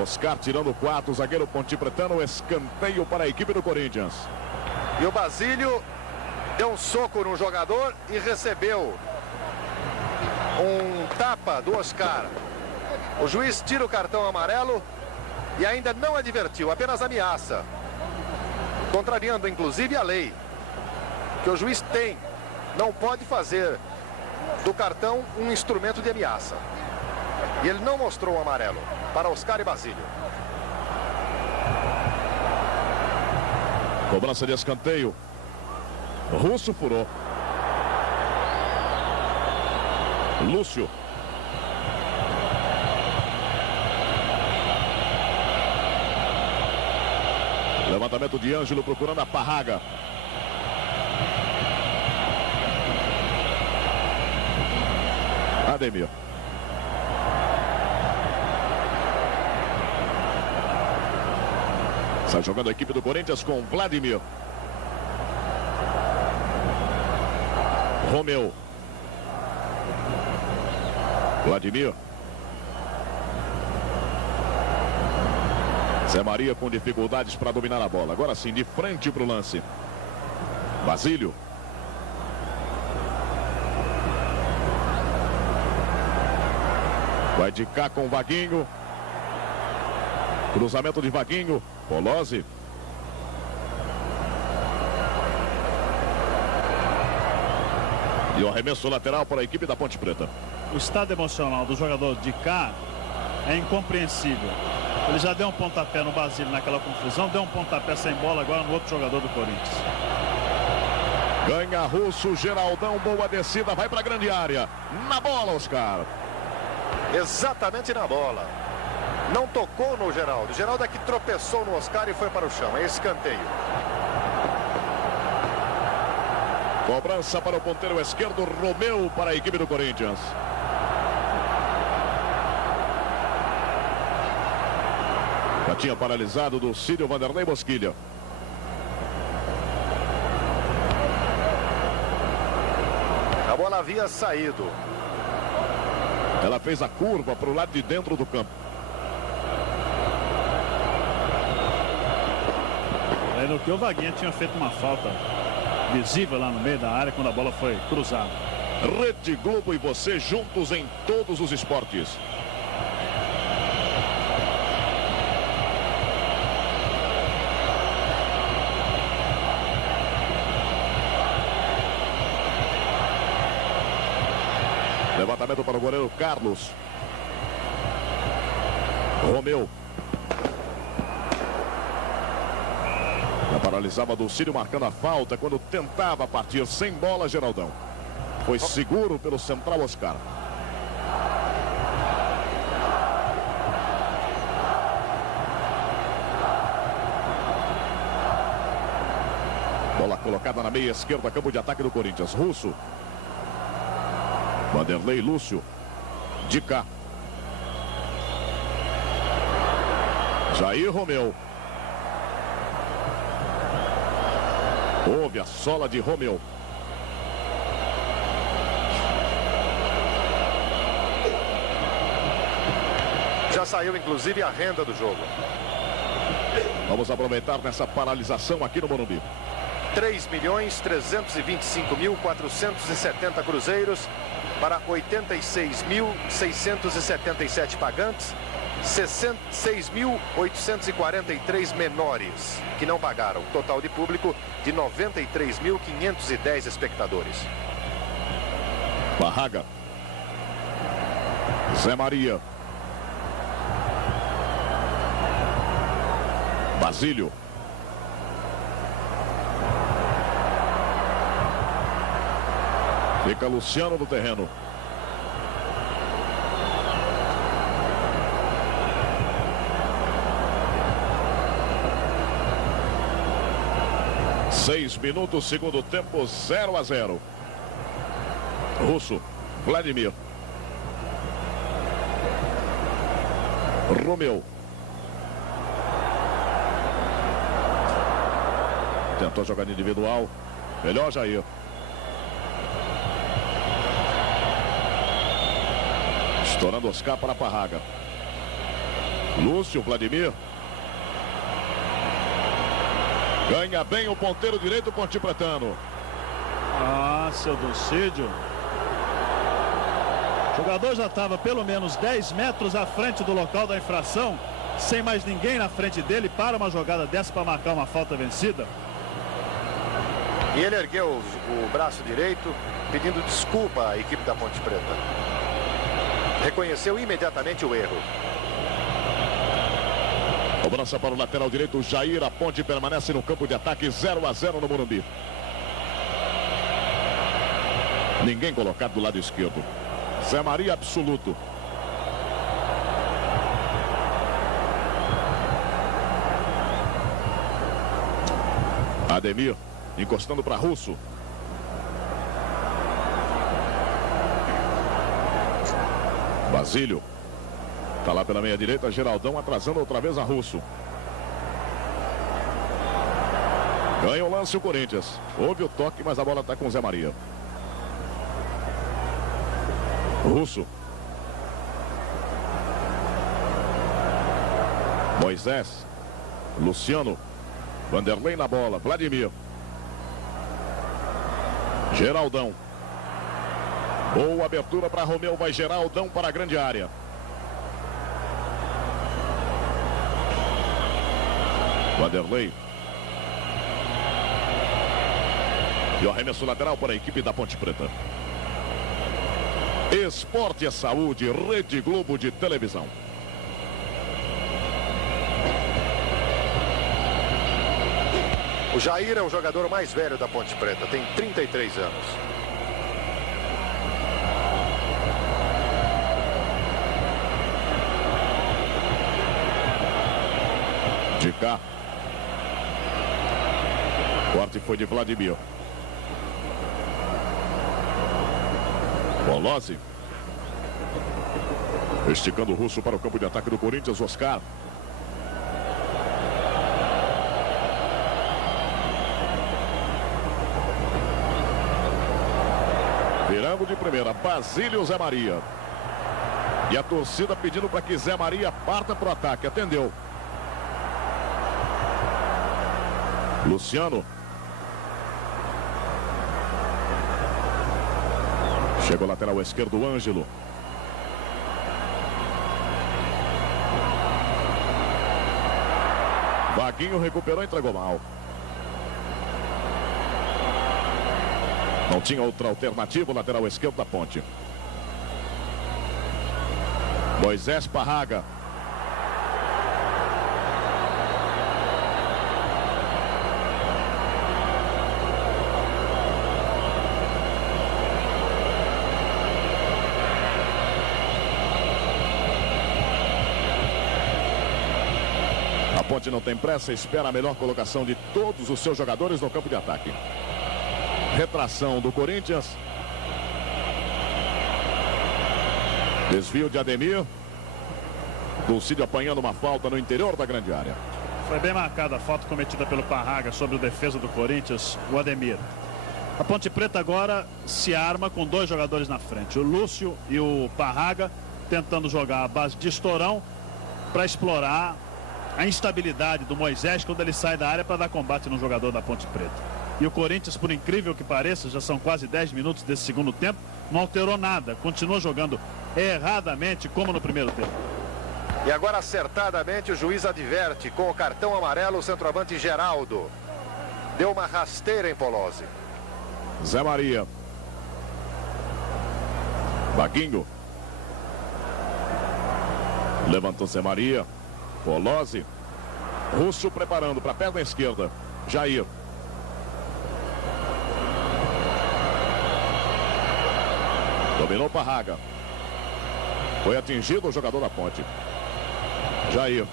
Oscar tirando o quarto, zagueiro pontipretano, escanteio para a equipe do Corinthians. E o Basílio deu um soco no jogador e recebeu um tapa do Oscar. O juiz tira o cartão amarelo e ainda não advertiu, apenas ameaça. Contrariando inclusive a lei que o juiz tem. Não pode fazer do cartão um instrumento de ameaça. E ele não mostrou o amarelo para Oscar e Basílio. Cobrança de escanteio. Russo furou. Lúcio. Levantamento de Ângelo procurando a Parraga. Ademir. Está jogando a equipe do Corinthians com Vladimir. Romeu. Vladimir. Zé Maria com dificuldades para dominar a bola. Agora sim, de frente para o lance. Basílio. Vai de cá com o Vaguinho. Cruzamento de Vaguinho. Polozzi. E o arremesso lateral para a equipe da Ponte Preta. O estado emocional do jogador de cá é incompreensível. Ele já deu um pontapé no Basílio naquela confusão, deu um pontapé sem bola agora no outro jogador do Corinthians. Ganha Russo, Geraldão, boa descida, vai para a grande área. Na bola, Oscar. Exatamente na bola. Não tocou no Geraldo. Geraldo é que tropeçou no Oscar e foi para o chão. É escanteio. Cobrança para o ponteiro esquerdo, Romeu para a equipe do Corinthians. Já tinha paralisado do Cídio Vanderlei Bosquilha. A bola havia saído. Ela fez a curva para o lado de dentro do campo. Aí no que o Vaguinho tinha feito uma falta visível lá no meio da área quando a bola foi cruzada. Rede Globo e você juntos em todos os esportes. Levantamento para o goleiro Carlos. Romeu. Já paralisava do Círio marcando a falta quando tentava partir sem bola, Geraldão. Foi seguro pelo central Oscar. Bola colocada na meia esquerda, campo de ataque do Corinthians. Russo. Vanderlei, Lúcio. De cá. Jair Romeu. Houve a sola de Romeu. Já saiu, inclusive, a renda do jogo. Vamos aproveitar nessa paralisação aqui no Morumbi. 3.325.470 cruzeiros para 86.677 pagantes, 6.843 menores que não pagaram. Total de público de 93.510 espectadores. Barraga. Zé Maria. Basílio. Fica Luciano no terreno. Seis minutos, segundo tempo, 0-0. Russo, Vladimir. Romeu. Tentou jogada individual. Melhor Jair. Estourando Oscar para Parraga. Lúcio, Vladimir. Ganha bem o ponteiro direito, Pontipretano. Ah, seu Dulcídio. O jogador já estava pelo menos 10 metros à frente do local da infração, sem mais ninguém na frente dele, para uma jogada dessa para marcar uma falta vencida. E ele ergueu o braço direito, pedindo desculpa à equipe da Ponte Preta. Reconheceu imediatamente o erro. Cobrança para o lateral direito, Jair. A Ponte permanece no campo de ataque, 0-0 no Morumbi. Ninguém colocado do lado esquerdo. Zé Maria absoluto. Ademir encostando para Russo. Basílio. Está lá pela meia direita, Geraldão atrasando outra vez a Russo. Ganha o lance o Corinthians. Houve o toque, mas a bola está com o Zé Maria. Russo. Moisés. Luciano. Vanderlei na bola. Vladimir. Geraldão. Boa abertura para Romeu. Vai Geraldão para a grande área. Vanderlei. E o arremesso lateral para a equipe da Ponte Preta. Esporte é saúde, Rede Globo de televisão. O Jair é o jogador mais velho da Ponte Preta, tem 33 anos. De cá. Corte foi de Vladimir. Bolozzi. Esticando o Russo para o campo de ataque do Corinthians, Oscar. Virando de primeira, Basílio, Zé Maria. E a torcida pedindo para que Zé Maria parta para o ataque. Atendeu. Luciano. Chega o lateral esquerdo, Ângelo. Vaguinho recuperou e entregou mal. Não tinha outra alternativa, o lateral esquerdo da Ponte. Moisés Parraga. A Ponte não tem pressa, espera a melhor colocação de todos os seus jogadores no campo de ataque. Retração do Corinthians. Desvio de Ademir. Dulcídio apanhando uma falta no interior da grande área. Foi bem marcada a falta cometida pelo Parraga sobre o defesa do Corinthians, o Ademir. A Ponte Preta agora se arma com 2 jogadores na frente, o Lúcio e o Parraga, tentando jogar a base de estourão para explorar a instabilidade do Moisés quando ele sai da área para dar combate no jogador da Ponte Preta. E o Corinthians, por incrível que pareça, já são quase 10 minutos desse segundo tempo, não alterou nada, continua jogando erradamente como no primeiro tempo. E agora acertadamente o juiz adverte com o cartão amarelo o centroavante Geraldo. Deu uma rasteira em Polozzi. Zé Maria. Vaguinho. Levantou Zé Maria. Polozzi. Russo preparando para a perna esquerda. Jair. Dominou Parraga. Foi atingido o jogador da Ponte. Jair.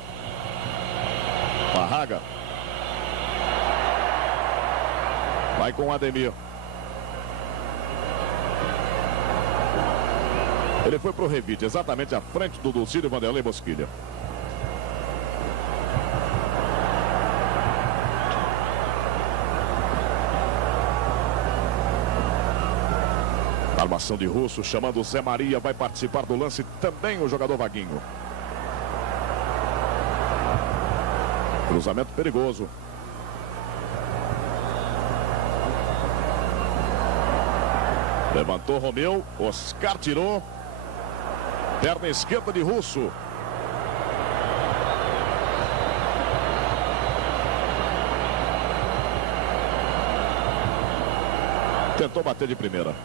Parraga. Vai com o Ademir. Ele foi pro revide, exatamente à frente do Dulcídio Vanderlei Bosquilha. Armação de Russo, chamando o Zé Maria, vai participar do lance também o jogador Vaguinho. Cruzamento perigoso. Levantou Romeu, Oscar tirou. Perna esquerda de Russo. Tentou bater de primeira.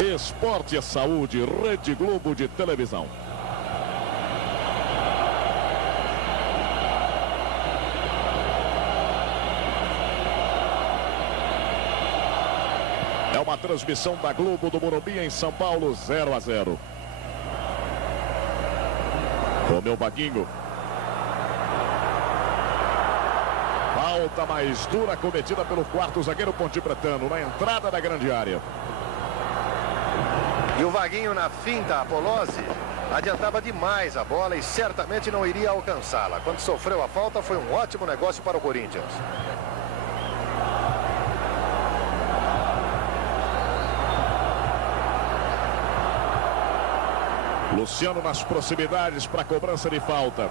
Esporte é saúde, Rede Globo de televisão. É uma transmissão da Globo do Morumbi em São Paulo, 0-0. Romeu Vaguinho. Falta mais dura cometida pelo quarto zagueiro pontepretano na entrada da grande área. E o Vaguinho na finta, a Polozzi, adiantava demais a bola e certamente não iria alcançá-la. Quando sofreu a falta, foi um ótimo negócio para o Corinthians. Luciano nas proximidades para a cobrança de falta.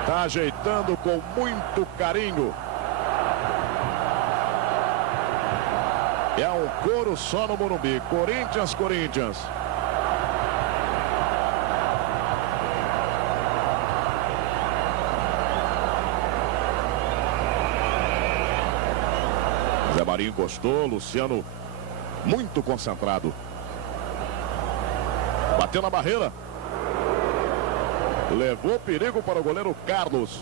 Está ajeitando com muito carinho. É um coro só no Morumbi. Corinthians, Corinthians. Zé Maria encostou, Luciano muito concentrado. Bateu na barreira. Levou perigo para o goleiro Carlos.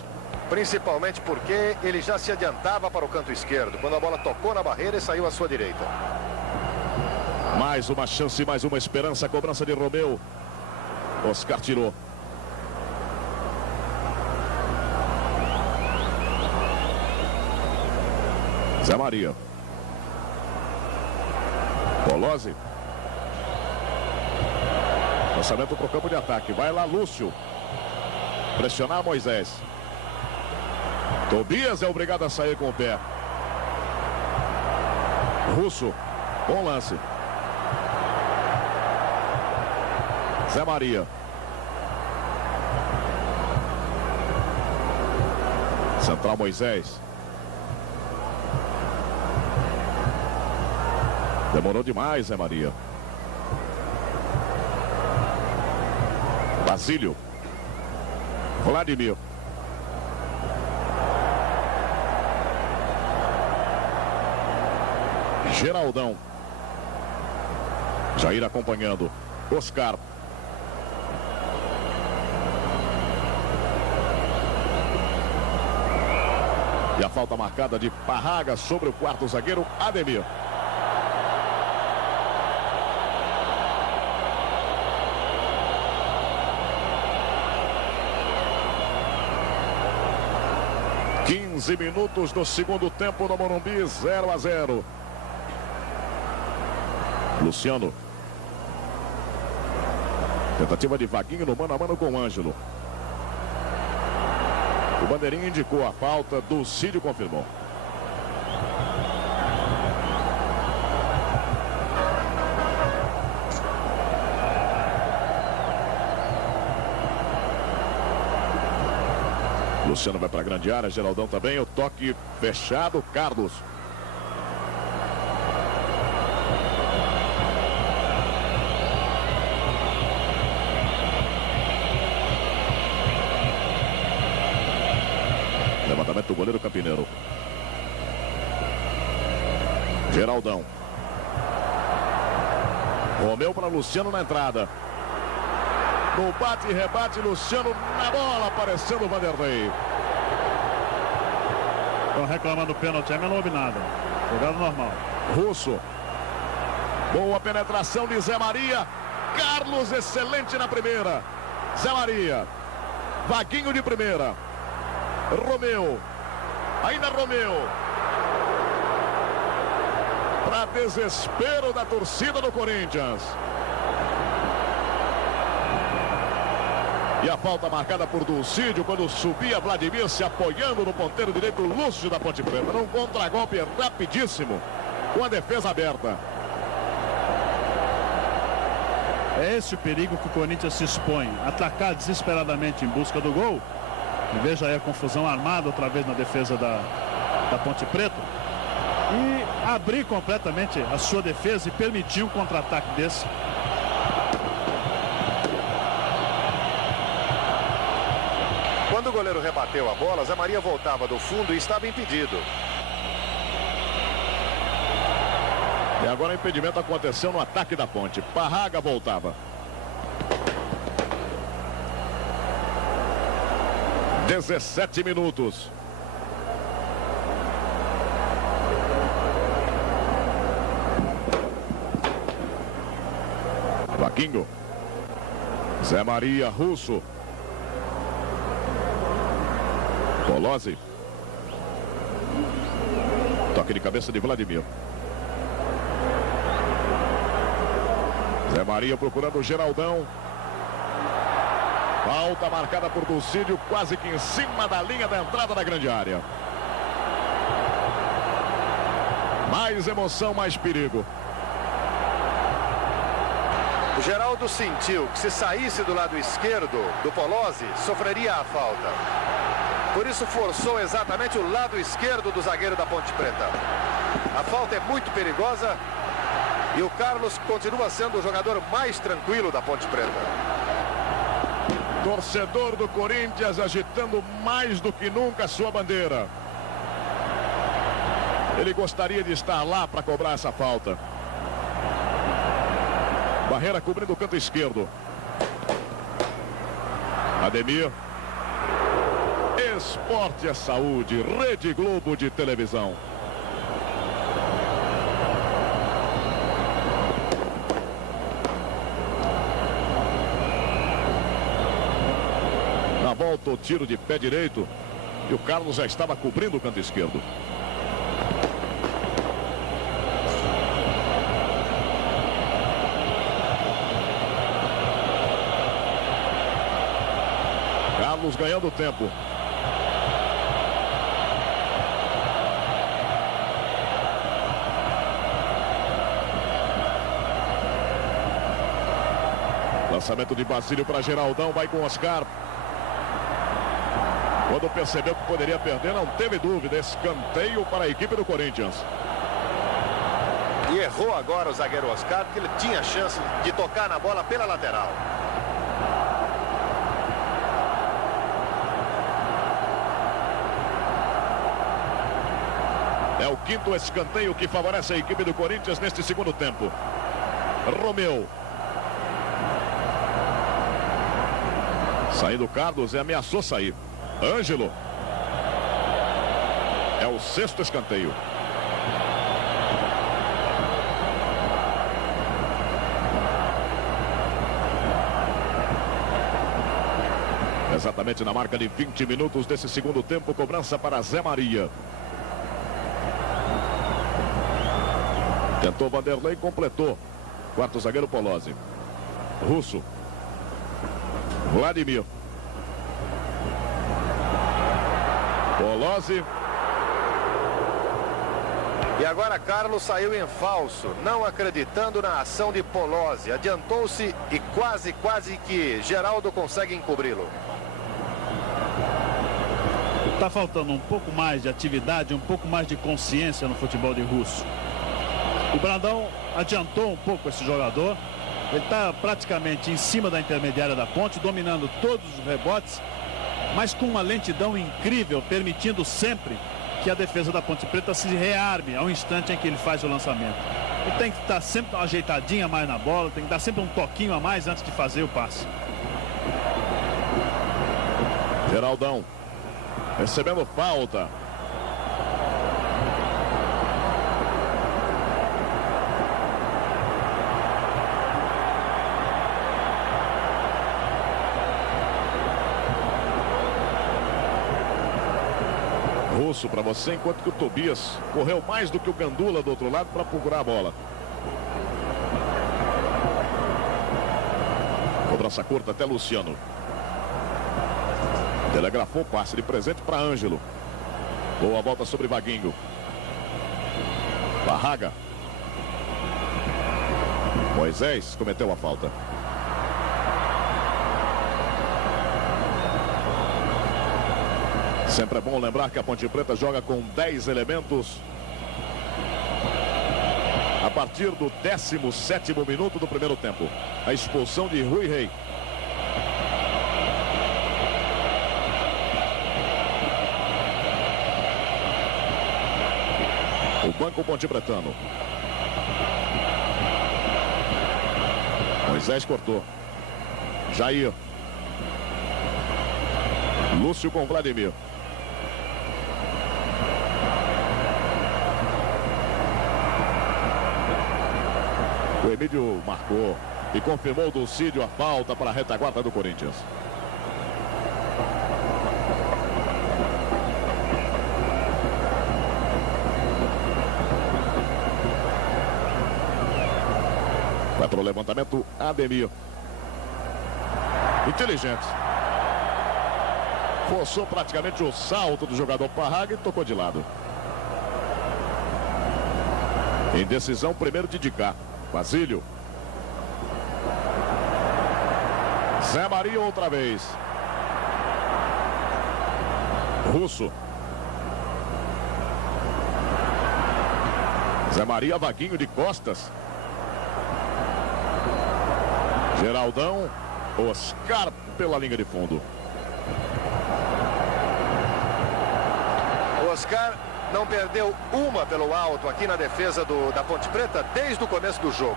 Principalmente porque ele já se adiantava para o canto esquerdo, quando a bola tocou na barreira e saiu à sua direita. Mais uma chance, mais uma esperança. Cobrança de Romeu. Oscar tirou. Zé Maria. Polozzi. Lançamento para o campo de ataque. Vai lá, Lúcio. Pressionar Moisés. Tobias é obrigado a sair com o pé. Russo. Bom lance. Zé Maria. Central Moisés. Demorou demais, Zé Maria. Basílio. Vladimir. Geraldão. Jair acompanhando. Oscar. E a falta marcada de Parraga sobre o quarto zagueiro Ademir. Minutos do segundo tempo no Morumbi, 0-0. Luciano. Tentativa de Vaguinho no mano a mano com o Ângelo. O bandeirinha indicou a falta, do Cídio confirmou. Luciano vai para a grande área, Geraldão também, o toque fechado, Carlos. Levantamento do goleiro Campineiro. Geraldão. Romeu para Luciano na entrada. No bate e rebate, Luciano na bola, aparecendo o Vanderlei. Estão reclamando do pênalti, mas não houve nada. Jogada normal. Russo. Boa penetração de Zé Maria. Carlos, excelente na primeira. Zé Maria. Vaguinho de primeira. Romeu. Ainda Romeu. Para desespero da torcida do Corinthians. E a falta marcada por Dulcídio quando subia Vladimir se apoiando no ponteiro direito Lúcio da Ponte Preta. Num contragolpe rapidíssimo com a defesa aberta. É esse o perigo que o Corinthians se expõe. Atacar desesperadamente em busca do gol. E veja aí a confusão armada outra vez na defesa da Ponte Preta. E abrir completamente a sua defesa e permitir um contra-ataque desse. Quando o goleiro rebateu a bola, Zé Maria voltava do fundo e estava impedido. E agora o impedimento aconteceu no ataque da Ponte. Parraga voltava. 17 minutos. Vaquinho. Zé Maria, Russo. Polozzi. Toque de cabeça de Vladimir. Zé Maria procurando o Geraldão. Falta marcada por Dulcídio, quase que em cima da linha da entrada da grande área. Mais emoção, mais perigo. O Geraldo sentiu que se saísse do lado esquerdo do Polozzi, sofreria a falta. Por isso forçou exatamente o lado esquerdo do zagueiro da Ponte Preta. A falta é muito perigosa e o Carlos continua sendo o jogador mais tranquilo da Ponte Preta. Torcedor do Corinthians agitando mais do que nunca a sua bandeira. Ele gostaria de estar lá para cobrar essa falta. Barreira cobrindo o canto esquerdo. Ademir. Esporte é saúde. Rede Globo de televisão. Na volta o tiro de pé direito. E o Carlos já estava cobrindo o canto esquerdo. Carlos ganhando tempo. Lançamento de Basílio para Geraldão, vai com Oscar. Quando percebeu que poderia perder, não teve dúvida. Escanteio para a equipe do Corinthians. E errou agora o zagueiro Oscar, porque ele tinha chance de tocar na bola pela lateral. É o quinto escanteio que favorece a equipe do Corinthians neste segundo tempo. Romeu. Saindo Carlos e ameaçou sair. Ângelo. É o sexto escanteio. Exatamente na marca de 20 minutos desse segundo tempo, cobrança para Zé Maria. Tentou Vanderlei, completou. Quarto zagueiro Polozzi. Russo. Vladimir. Polozzi. E agora Carlos saiu em falso, não acreditando na ação de Polozzi. Adiantou-se e quase que Geraldo consegue encobri-lo. Está faltando um pouco mais de atividade, um pouco mais de consciência no futebol de Russo. O Brandão adiantou um pouco esse jogador. Ele está praticamente em cima da intermediária da ponte, dominando todos os rebotes, mas com uma lentidão incrível, permitindo sempre que a defesa da Ponte Preta se rearme ao instante em que ele faz o lançamento. Ele tem que estar sempre uma ajeitadinha mais na bola, tem que dar sempre um toquinho a mais antes de fazer o passe. Geraldão recebendo falta. Russo para você, enquanto que o Tobias correu mais do que o Gandula do outro lado para procurar a bola. Cobrança curta até Luciano. Telegrafou passe de presente para Ângelo. Boa volta sobre Vaguinho. Barraga. Moisés cometeu a falta. Sempre é bom lembrar que a Ponte Preta joga com 10 elementos a partir do 17º minuto do primeiro tempo. A expulsão de Rui Rei. O banco pontepretano. Moisés cortou. Jair. Lúcio com Vladimir. O Emílio marcou e confirmou o Dulcídio a falta para a retaguarda do Corinthians. Vai para o levantamento Ademir. Inteligente. Forçou praticamente o salto do jogador Parraga e tocou de lado. Indecisão primeiro de Dicá. Basílio. Zé Maria outra vez. Russo. Zé Maria, Vaguinho de costas. Geraldão. Oscar pela linha de fundo. Oscar não perdeu uma pelo alto aqui na defesa da Ponte Preta desde o começo do jogo.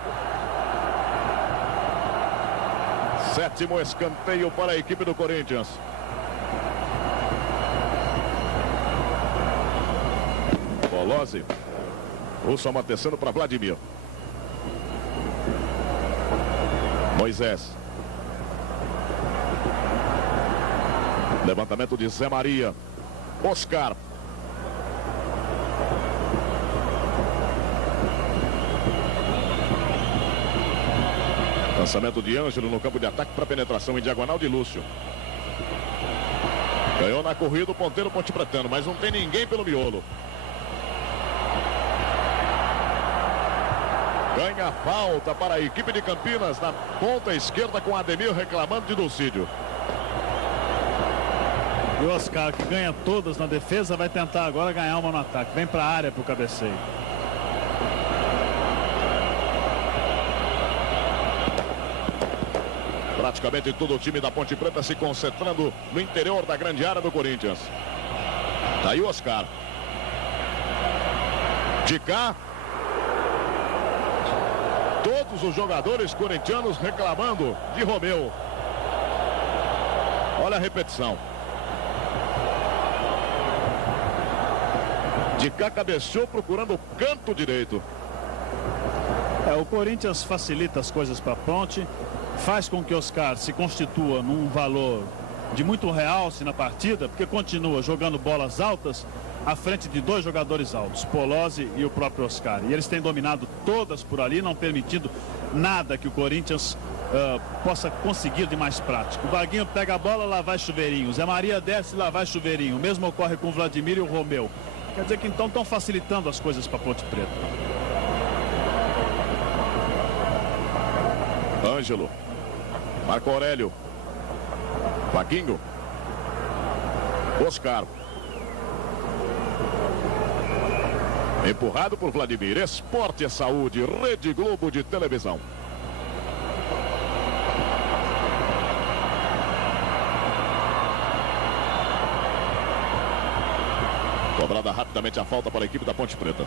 7º escanteio para a equipe do Corinthians. Polozzi. Russo amortecendo para Vladimir. Moisés. Levantamento de Zé Maria. Oscar. Lançamento de Ângelo no campo de ataque para penetração em diagonal de Lúcio. Ganhou na corrida o ponteiro pontepretano, mas não tem ninguém pelo miolo. Ganha falta para a equipe de Campinas na ponta esquerda com Ademir reclamando de Dulcídio. E o Oscar, que ganha todas na defesa, vai tentar agora ganhar uma no ataque. Vem para a área para o cabeceio. Praticamente todo o time da Ponte Preta se concentrando no interior da grande área do Corinthians. Tá aí o Oscar. De cá. Todos os jogadores corintianos reclamando de Romeu. Olha a repetição. De cá cabeceou procurando o canto direito. O Corinthians facilita as coisas para a Ponte. Faz com que Oscar se constitua num valor de muito realce na partida, porque continua jogando bolas altas à frente de dois jogadores altos, Polozzi e o próprio Oscar. E eles têm dominado todas por ali, não permitindo nada que o Corinthians possa conseguir de mais prático. O Vaguinho pega a bola, lá vai Chuveirinho. Zé Maria desce, lá vai Chuveirinho. O mesmo ocorre com o Vladimir e o Romeu. Quer dizer que então estão facilitando as coisas para Ponte Preta. Ângelo. Marco Aurélio. Vaguinho. Oscar. Empurrado por Vladimir. Esporte e Saúde. Rede Globo de televisão. Cobrada rapidamente a falta para a equipe da Ponte Preta.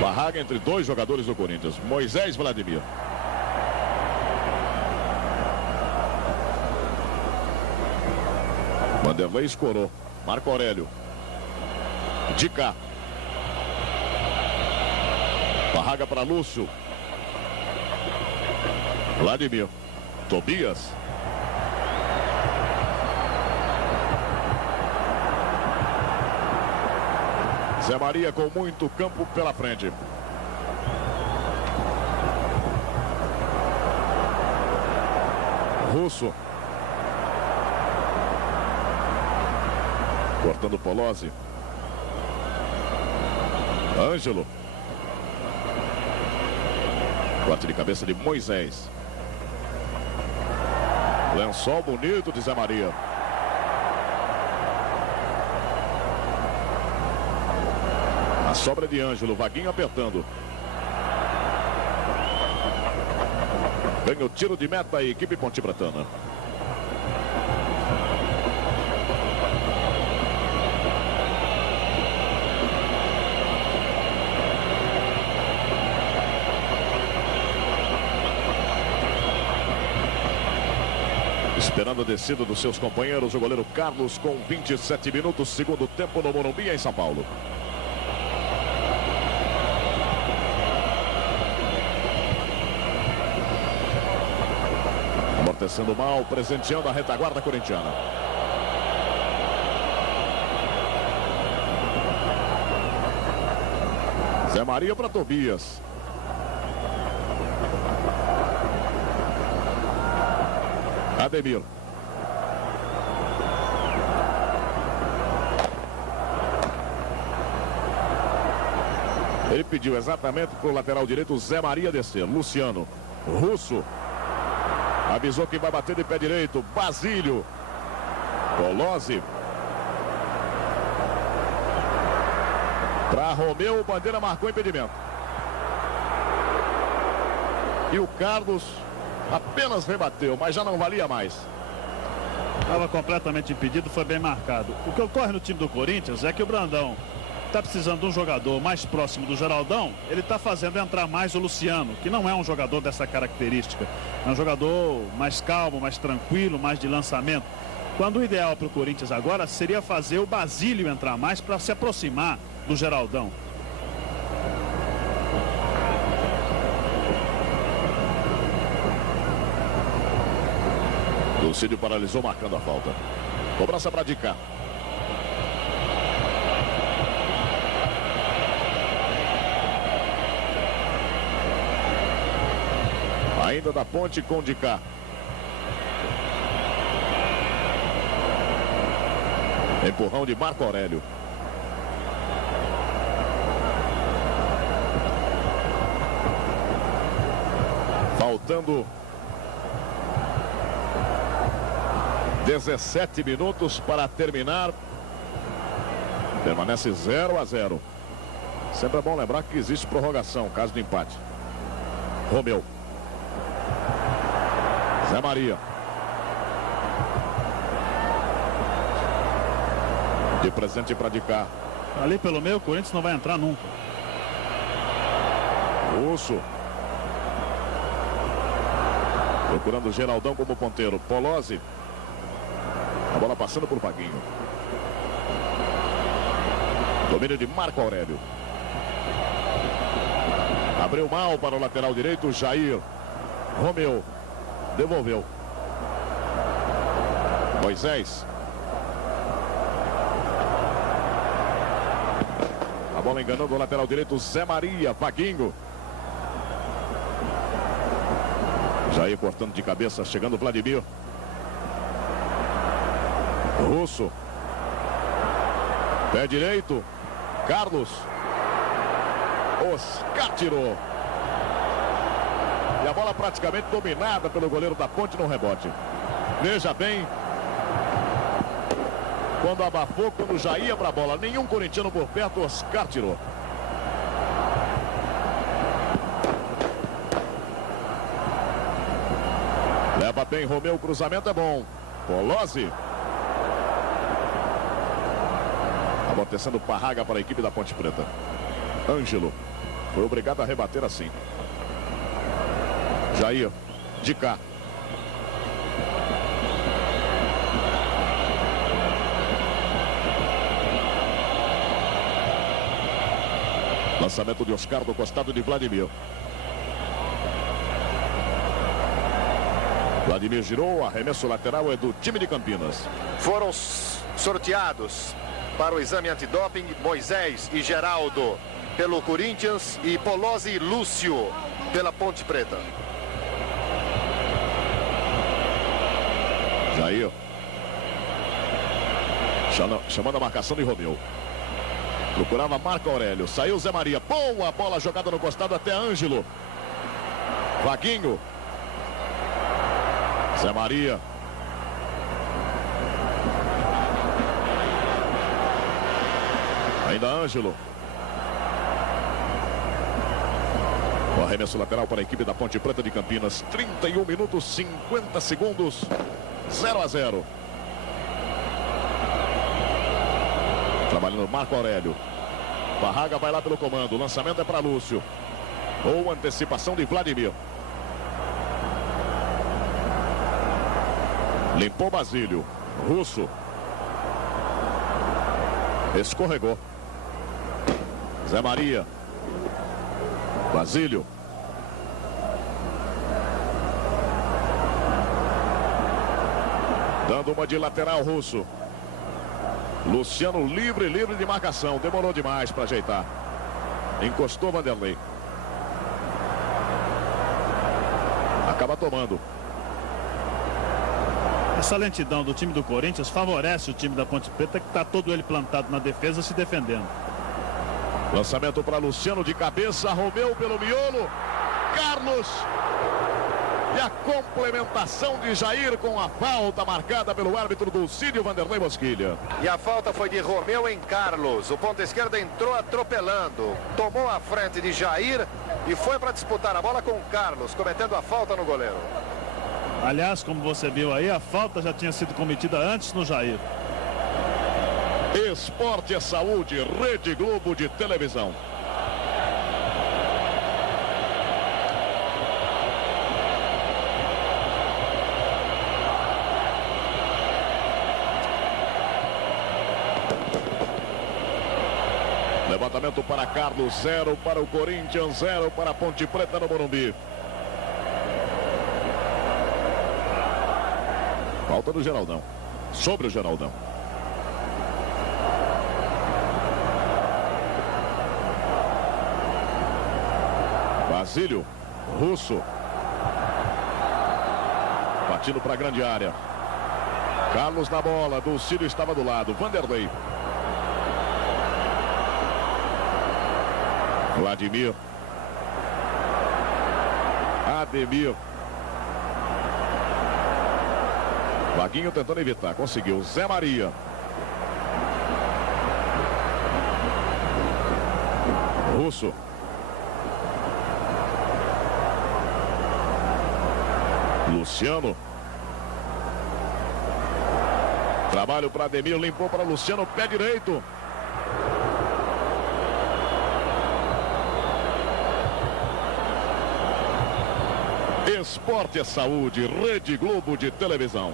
Barraga entre dois jogadores do Corinthians. Moisés e Vladimir. Vanderlei escorou. Marco Aurélio. De cá. Barraga para Lúcio. Vladimir. Tobias. Zé Maria com muito campo pela frente. Russo. Cortando Polozzi. Ângelo. Corte de cabeça de Moisés. Lençol bonito de Zé Maria. A sobra de Ângelo. Vaguinho apertando. Ganha o tiro de meta a equipe pontipretana. Esperando a descida dos seus companheiros, o goleiro Carlos com 27 minutos, segundo tempo no Morumbi, em São Paulo. Amortecendo mal, presenteando a retaguarda corintiana. Zé Maria para Tobias. Ademir. Ele pediu exatamente para o lateral direito Zé Maria descer. Luciano. Russo. Avisou que vai bater de pé direito. Basílio. Polozzi. Para Romeu, o Bandeira marcou impedimento. E o Carlos apenas rebateu, mas já não valia mais. Estava completamente impedido, foi bem marcado. O que ocorre no time do Corinthians é que o Brandão está precisando de um jogador mais próximo do Geraldão. Ele está fazendo entrar mais o Luciano, que não é um jogador dessa característica. É um jogador mais calmo, mais tranquilo, mais de lançamento. Quando o ideal para o Corinthians agora seria fazer o Basílio entrar mais para se aproximar do Geraldão. O Cídio paralisou, marcando a falta. Cobrança para de cá. Ainda da Ponte com de cá. Empurrão de Marco Aurélio. Faltando 17 minutos para terminar. Permanece 0-0. Sempre é bom lembrar que existe prorrogação, caso de empate. Romeu. Zé Maria. De presente para de cá. Ali pelo meio, o Corinthians não vai entrar nunca. Russo. Procurando o Geraldão como ponteiro. Polozzi. A bola passando por Vaguinho. Domínio de Marco Aurélio. Abriu mal para o lateral direito, Jair. Romeu. Devolveu. Moisés. A bola enganando o lateral direito, Zé Maria. Vaguinho. Jair cortando de cabeça, chegando o Vladimir. Russo. Pé direito. Carlos. Oscar tirou. E a bola praticamente dominada pelo goleiro da Ponte no rebote. Veja bem. Quando abafou, quando já ia para a bola. Nenhum corintiano por perto, Oscar tirou. Leva bem Romeu, o cruzamento é bom. Polozzi. Amortecendo Parraga para a equipe da Ponte Preta. Ângelo foi obrigado a rebater assim. Jair, de cá. Lançamento de Oscar do costado de Vladimir. Vladimir girou, arremesso lateral é do time de Campinas. Foram sorteados para o exame antidoping Moisés e Geraldo pelo Corinthians e Polozzi e Lúcio pela Ponte Preta. Jair. Chamando a marcação de Romeu. Procurava Marco Aurélio. Saiu Zé Maria. Boa bola jogada no costado até Ângelo. Vaguinho. Zé Maria. Ainda Ângelo. O arremesso lateral para a equipe da Ponte Preta de Campinas. 31 minutos, 50 segundos. 0-0. Trabalhando Marco Aurélio. Parraga vai lá pelo comando. O lançamento é para Lúcio. Ou antecipação de Vladimir. Limpou Basílio. Russo. Escorregou. Zé Maria. Basílio. Dando uma de lateral Russo. Luciano livre de marcação. Demorou demais para ajeitar. Encostou Vanderlei. Acaba tomando. Essa lentidão do time do Corinthians favorece o time da Ponte Preta, que está todo ele plantado na defesa, se defendendo. Lançamento para Luciano de cabeça. Romeu pelo miolo. Carlos. E a complementação de Jair com a falta marcada pelo árbitro Dulcídio Vanderlei Bosquilha. E a falta foi de Romeu em Carlos. O ponta esquerda entrou atropelando. Tomou a frente de Jair e foi para disputar a bola com Carlos, cometendo a falta no goleiro. Aliás, como você viu aí, a falta já tinha sido cometida antes no Jair. Esporte é saúde, Rede Globo de televisão. Levantamento para Carlos, 0 para o Corinthians, 0 para a Ponte Preta no Morumbi. Falta do Geraldão. Sobre o Geraldão. Basílio. Russo. Partindo para a grande área. Carlos na bola. Dulcídio estava do lado. Vanderlei. Vladimir. Ademir. Vaguinho tentando evitar. Conseguiu. Zé Maria. Russo. Luciano. Trabalho para Ademir. Limpou para Luciano. Pé direito. Esporte é saúde, Rede Globo de televisão.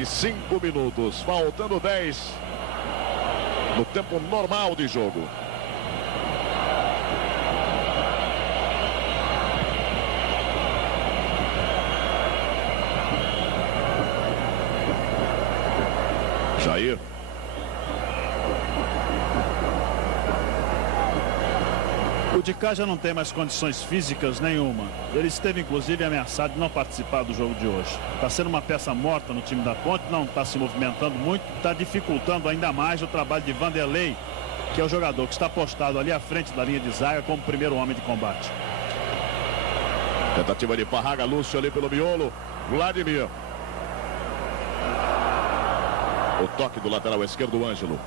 e 5 minutos, faltando 10 no tempo normal de jogo. Jair. O de cá já não tem mais condições físicas nenhuma. Ele esteve inclusive ameaçado de não participar do jogo de hoje. Está sendo uma peça morta no time da Ponte, não está se movimentando muito, está dificultando ainda mais o trabalho de Vanderlei, que é o jogador que está postado ali à frente da linha de zaga como primeiro homem de combate. Tentativa de Parraga, Lúcio ali pelo miolo, Vladimir. O toque do lateral esquerdo, Ângelo.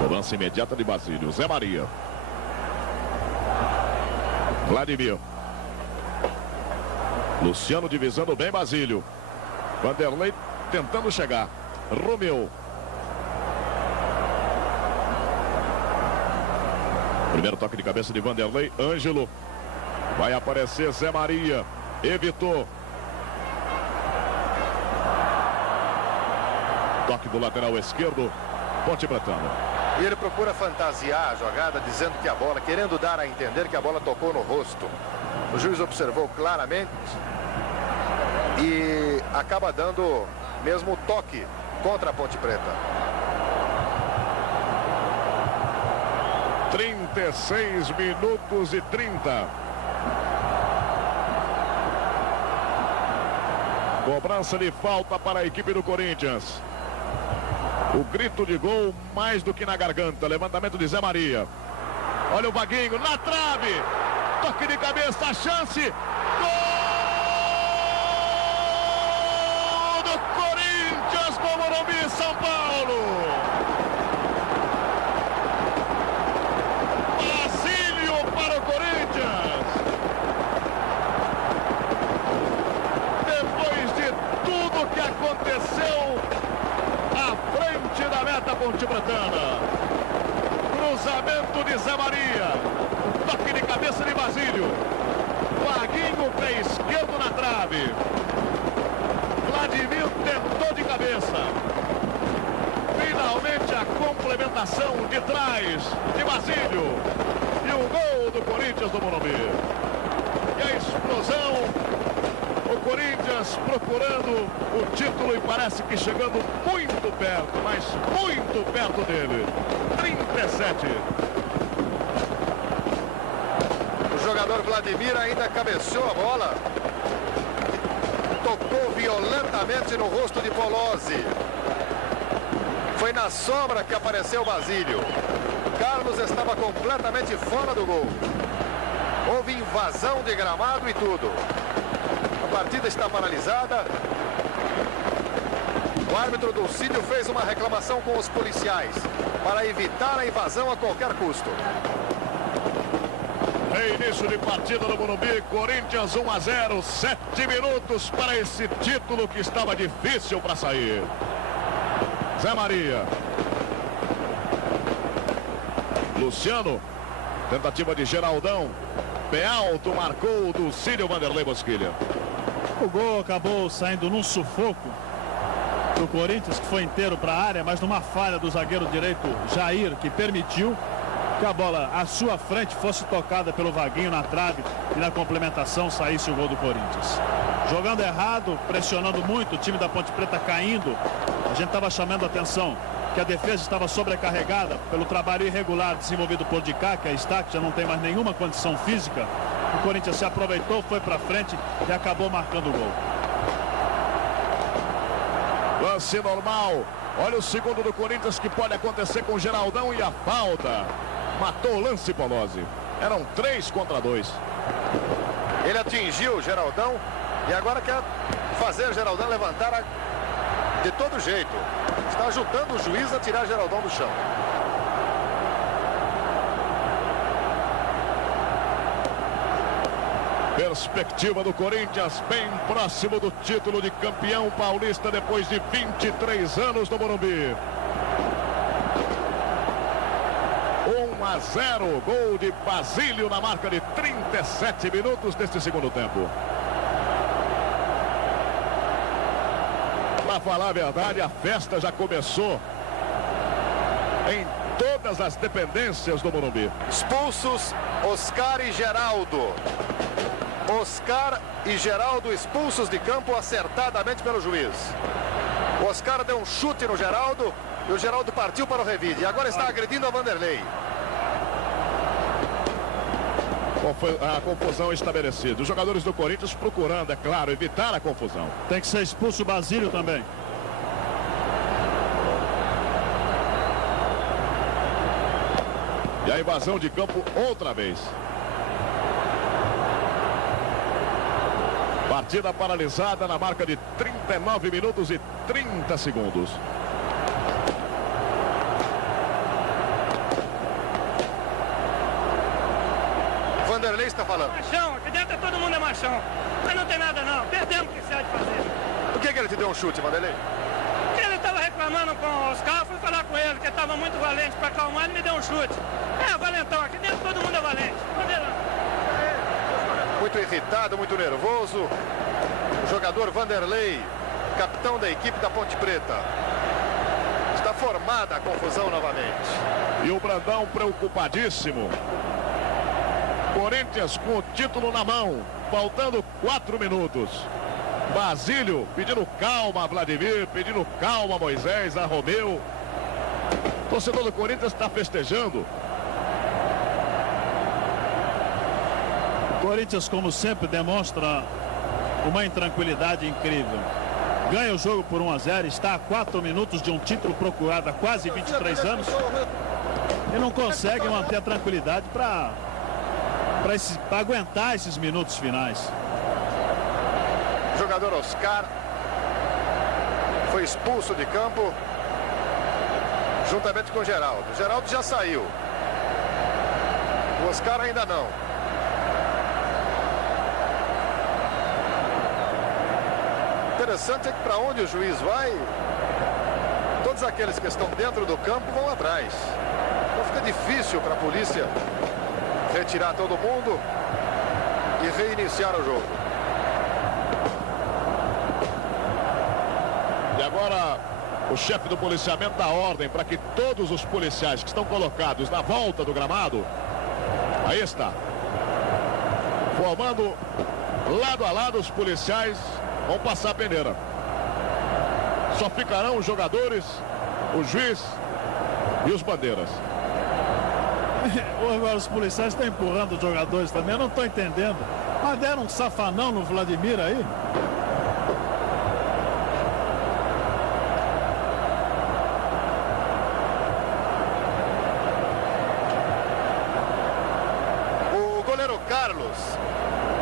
Cobrança imediata de Basílio. Zé Maria. Vladimir. Luciano divisando bem Basílio. Vanderlei tentando chegar. Romeu. Primeiro toque de cabeça de Vanderlei. Ângelo. Vai aparecer Zé Maria. Evitou. Toque do lateral esquerdo. Ponte Pretana. E ele procura fantasiar a jogada, dizendo que a bola, querendo dar a entender que a bola tocou no rosto. O juiz observou claramente e acaba dando mesmo o toque contra a Ponte Preta. 36 minutos e 30. Cobrança de falta para a equipe do Corinthians. O grito de gol mais do que na garganta. Levantamento de Zé Maria. Olha o Vaguinho na trave. Toque de cabeça, a chance. Gol do Corinthians com o Morumbi, São Paulo. Basílio para o Corinthians. Depois de tudo que aconteceu à frente da meta Ponte Pretana. Cruzamento de Zé Maria. Toque de cabeça de Basílio. Vaguinho, pé esquerdo na trave. Vladimir tentou de cabeça. Finalmente a complementação de trás de Basílio. E o gol do Corinthians do Morumbi. E a explosão. O Corinthians procurando o título e parece que chegando muito perto, mas muito perto dele. 37. O jogador Vladimir ainda cabeceou a bola. Tocou violentamente no rosto de Polozzi. Foi na sombra que apareceu o Basílio. Carlos estava completamente fora do gol. Houve invasão de gramado e tudo. A partida está paralisada. O árbitro Dulcídio fez uma reclamação com os policiais para evitar a invasão a qualquer custo. Reinício de partida no Morumbi, Corinthians 1-0, 7 minutos para esse título que estava difícil para sair. Zé Maria. Luciano, tentativa de Geraldão. Pé alto, marcou o Dulcídio Vanderlei Bosquilha. O gol acabou saindo num sufoco do Corinthians, que foi inteiro para a área, mas numa falha do zagueiro direito Jair, que permitiu que a bola à sua frente fosse tocada pelo Vaguinho na trave e na complementação saísse o gol do Corinthians. Jogando errado, pressionando muito, o time da Ponte Preta caindo. A gente estava chamando a atenção que a defesa estava sobrecarregada pelo trabalho irregular desenvolvido por Dicá, que está, que já não tem mais nenhuma condição física. O Corinthians se aproveitou, foi para frente e acabou marcando o gol. Lance normal. Olha o segundo do Corinthians que pode acontecer com o Geraldão e a falta. Matou o lance, Polozzi. Eram 3 contra 2. Ele atingiu o Geraldão e agora quer fazer o Geraldão levantar de todo jeito. Está ajudando o juiz a tirar Geraldão do chão. Perspectiva do Corinthians bem próximo do título de campeão paulista depois de 23 anos no Morumbi. 1-0, gol de Basílio na marca de 37 minutos deste segundo tempo. Para falar a verdade, a festa já começou em todas as dependências do Morumbi. Expulsos Oscar e Geraldo. Oscar e Geraldo expulsos de campo acertadamente pelo juiz. O Oscar deu um chute no Geraldo e o Geraldo partiu para o revide. E agora está agredindo a Vanderlei. Qual foi a confusão estabelecida? Os jogadores do Corinthians procurando, é claro, evitar a confusão. Tem que ser expulso o Basílio também. E a invasão de campo outra vez. Partida paralisada na marca de 39 minutos e 30 segundos. Vanderlei está falando. Machão, aqui dentro todo mundo é machão. Mas não tem nada não, perdemos o que se há de fazer. Por que ele te deu um chute, Vanderlei? Ele estava reclamando com o Oscar, fui falar com ele, que ele estava muito valente para acalmar, ele me deu um chute. É, valentão, aqui dentro todo mundo é valente. Muito irritado, muito nervoso. O jogador Vanderlei, capitão da equipe da Ponte Preta. Está formada a confusão novamente. E o Brandão preocupadíssimo. Corinthians com o título na mão, faltando 4 minutos. Basílio pedindo calma a Vladimir, pedindo calma a Moisés, a Romeu. O torcedor do Corinthians está festejando. O Corinthians, como sempre, demonstra uma intranquilidade incrível. Ganha o jogo por 1-0, está a 4 minutos de um título procurado há quase 23 anos. E não consegue manter a tranquilidade para aguentar esses minutos finais. O jogador Oscar foi expulso de campo juntamente com o Geraldo. O Geraldo já saiu. O Oscar ainda não. Interessante é que para onde o juiz vai, todos aqueles que estão dentro do campo vão atrás. Então fica difícil para a polícia retirar todo mundo e reiniciar o jogo. E agora o chefe do policiamento dá ordem para que todos os policiais que estão colocados na volta do gramado, aí está, formando lado a lado, os policiais vão passar a peneira. Só ficarão os jogadores, o juiz e os bandeiras. Agora os policiais estão empurrando os jogadores também, eu não estou entendendo. Mas deram um safanão no Vladimir aí. O goleiro Carlos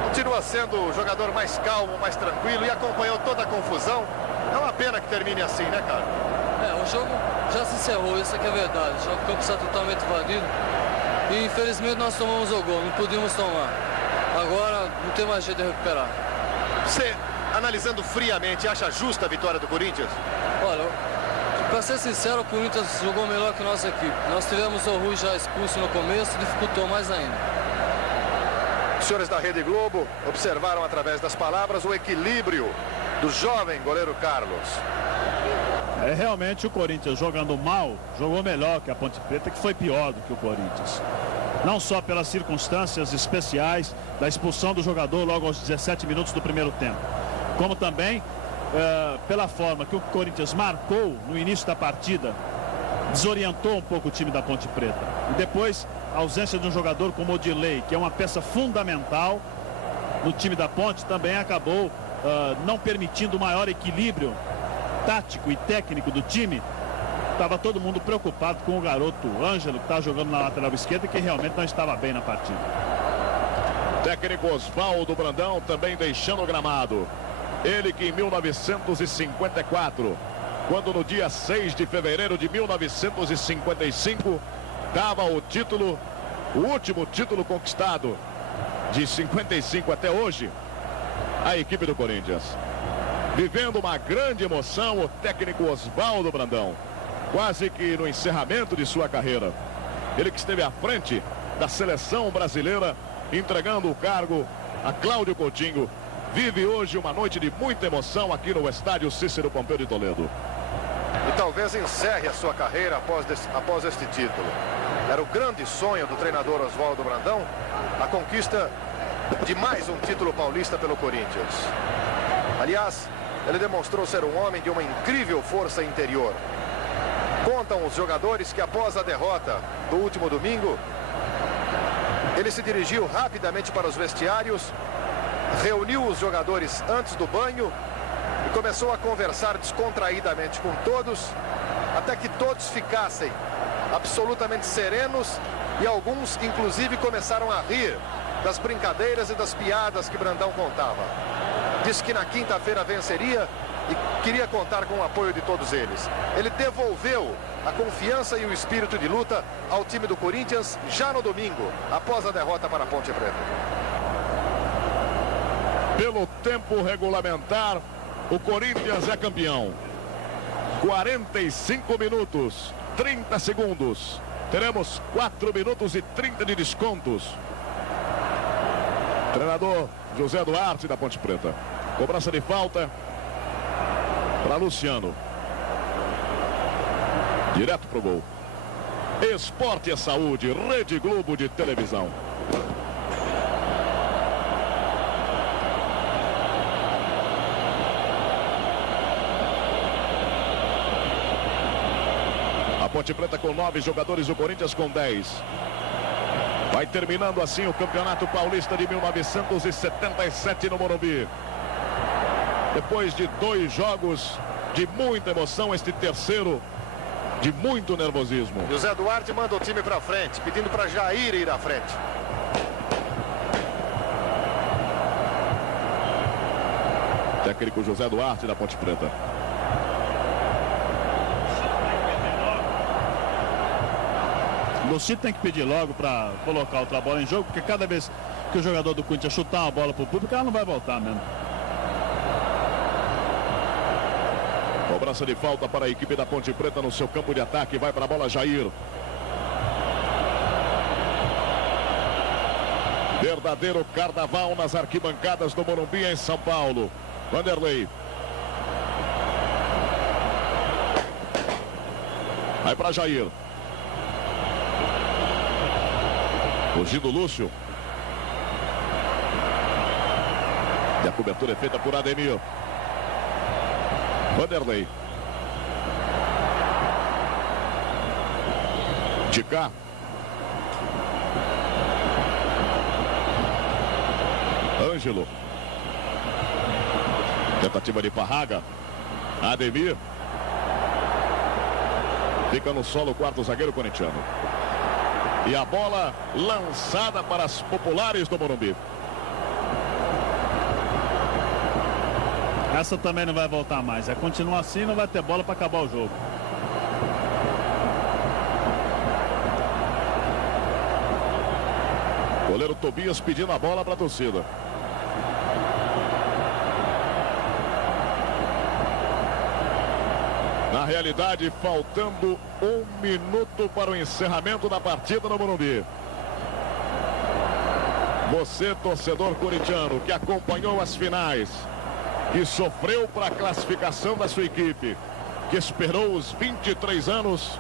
continua sendo o jogador mais calmo, mais tranquilo e acompanhou toda a confusão. É uma pena que termine assim, né, cara? O jogo já se encerrou, isso aqui é verdade. O campo está totalmente invadido. E infelizmente nós tomamos o gol, não podíamos tomar. Agora não tem mais jeito de recuperar. Você, analisando friamente, acha justa a vitória do Corinthians? Olha, para ser sincero, o Corinthians jogou melhor que a nossa equipe. Nós tivemos o Rui já expulso no começo, dificultou mais ainda. Os senhores da Rede Globo observaram através das palavras o equilíbrio do jovem goleiro Carlos. Realmente o Corinthians jogando mal, jogou melhor que a Ponte Preta, que foi pior do que o Corinthians. Não só pelas circunstâncias especiais da expulsão do jogador logo aos 17 minutos do primeiro tempo, como também pela forma que o Corinthians marcou no início da partida, desorientou um pouco o time da Ponte Preta. E depois a ausência de um jogador como o Odilei, que é uma peça fundamental no time da Ponte, também acabou não permitindo o maior equilíbrio tático e técnico do time. Estava todo mundo preocupado com o garoto Ângelo, que está jogando na lateral esquerda e que realmente não estava bem na partida. Técnico Osvaldo Brandão também deixando o gramado. Ele que em 1954, quando no dia 6 de fevereiro de 1955 dava o título, o último título conquistado de 55 até hoje, a equipe do Corinthians. Vivendo uma grande emoção, o técnico Osvaldo Brandão, quase que no encerramento de sua carreira. Ele que esteve à frente da seleção brasileira, entregando o cargo a Cláudio Coutinho, vive hoje uma noite de muita emoção aqui no estádio Cícero Pompeu de Toledo. E talvez encerre a sua carreira após este título. Era o grande sonho do treinador Osvaldo Brandão, a conquista de mais um título paulista pelo Corinthians. Aliás, ele demonstrou ser um homem de uma incrível força interior. Contam os jogadores que após a derrota do último domingo, ele se dirigiu rapidamente para os vestiários, reuniu os jogadores antes do banho e começou a conversar descontraídamente com todos, até que todos ficassem absolutamente serenos e alguns, inclusive, começaram a rir das brincadeiras e das piadas que Brandão contava. Disse que na quinta-feira venceria e queria contar com o apoio de todos eles. Ele devolveu a confiança e o espírito de luta ao time do Corinthians já no domingo, após a derrota para a Ponte Preta. Pelo tempo regulamentar, o Corinthians é campeão. 45 minutos, 30 segundos. Teremos 4 minutos e 30 de descontos. Treinador José Duarte da Ponte Preta. Cobrança de falta para Luciano. Direto pro gol. Esporte é saúde, Rede Globo de televisão. A Ponte Preta com 9 jogadores, o Corinthians com 10. Vai terminando assim o Campeonato Paulista de 1977 no Morumbi. Depois de 2 jogos de muita emoção, este terceiro de muito nervosismo. José Duarte manda o time para frente, pedindo para Jair ir à frente. Técnico José Duarte da Ponte Preta. Luciano tem que pedir logo para colocar outra bola em jogo, porque cada vez que o jogador do Corinthians chutar uma bola para o público, ela não vai voltar mesmo. Cobrança de falta para a equipe da Ponte Preta no seu campo de ataque. Vai para a bola Jair. Verdadeiro carnaval nas arquibancadas do Morumbi em São Paulo. Vanderlei. Vai para Jair. Fugindo Lúcio. E a cobertura é feita por Ademir. Vanderlei. De cá. Ângelo. Tentativa de Parraga. Ademir. Fica no solo o quarto zagueiro corintiano. E a bola lançada para as populares do Morumbi. Essa também não vai voltar mais. É continuar assim, não vai ter bola para acabar o jogo. Goleiro Tobias pedindo a bola para a torcida. Na realidade, faltando 1 minuto para o encerramento da partida no Morumbi. Você, torcedor corintiano, que acompanhou as finais, que sofreu para a classificação da sua equipe, que esperou os 23 anos,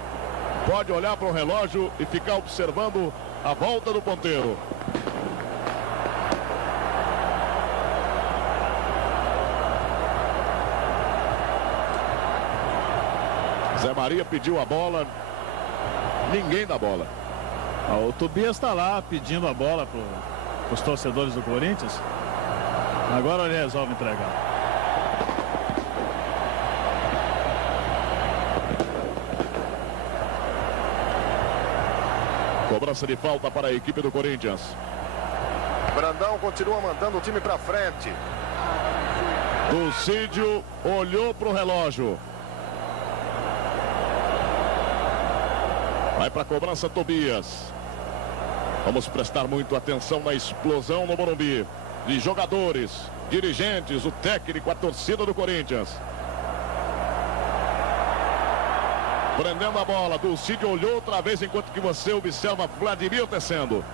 pode olhar para o relógio e ficar observando a volta do ponteiro. Zé Maria pediu a bola, ninguém dá bola. O Tobias está lá pedindo a bola para os torcedores do Corinthians. Agora ele resolve entregar. Cobrança de falta para a equipe do Corinthians. Brandão continua mandando o time para frente. Dulcídio olhou para o relógio. Vai para a cobrança Tobias. Vamos prestar muito atenção na explosão no Morumbi. De jogadores, dirigentes, o técnico, a torcida do Corinthians. Prendendo a bola, Dulcídio olhou outra vez enquanto que você observa Vladimir tecendo.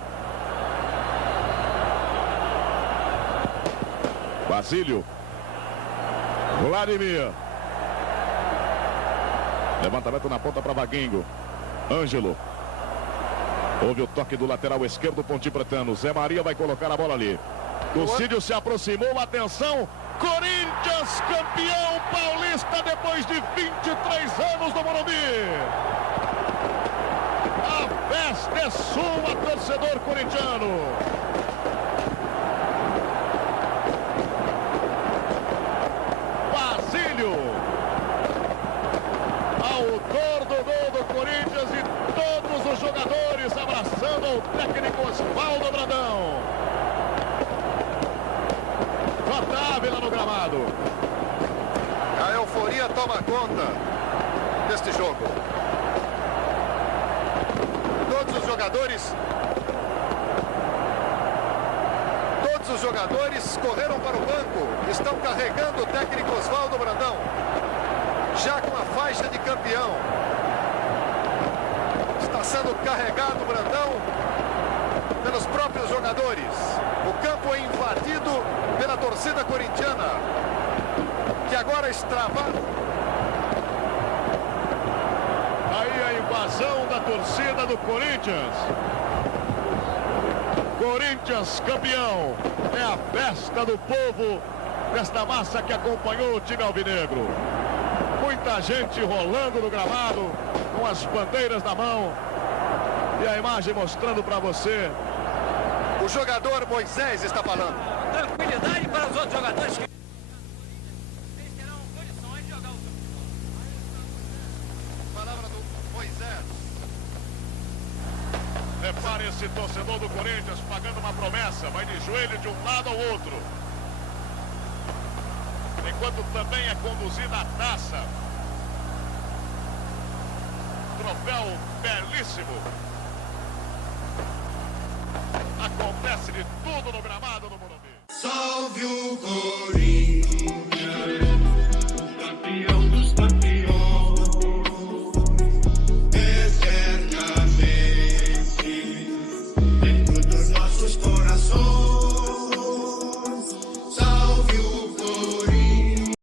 Basílio. Vladimir. Levantamento na ponta para Vaguinho. Ângelo. Houve o toque do lateral esquerdo pontipretano. Zé Maria vai colocar a bola ali. Lucídio se aproximou, atenção, Corinthians campeão paulista depois de 23 anos no Morumbi. A festa é sua, torcedor corintiano. Basílio, autor do gol do Corinthians, e todos os jogadores abraçando o técnico Osvaldo Brandão. J. no gramado. A euforia toma conta deste jogo. Todos os jogadores correram para o banco. Estão carregando o técnico Osvaldo Brandão, já com a faixa de campeão. Está sendo carregado o Brandão pelos próprios jogadores. O campo é invadido pela torcida corintiana, que agora extrava. Aí a invasão da torcida do Corinthians. Corinthians campeão. É a festa do povo, desta massa que acompanhou o time alvinegro. Muita gente rolando no gramado, com as bandeiras na mão. E a imagem mostrando para você. O jogador Moisés está falando. Tranquilidade para os outros jogadores que terão condições de jogar o jogo. Palavra do Moisés. Repare esse torcedor do Corinthians pagando uma promessa. Vai de joelho de um lado ao outro. Enquanto também é conduzida a taça. Troféu belíssimo. Acontece de tudo no gramado.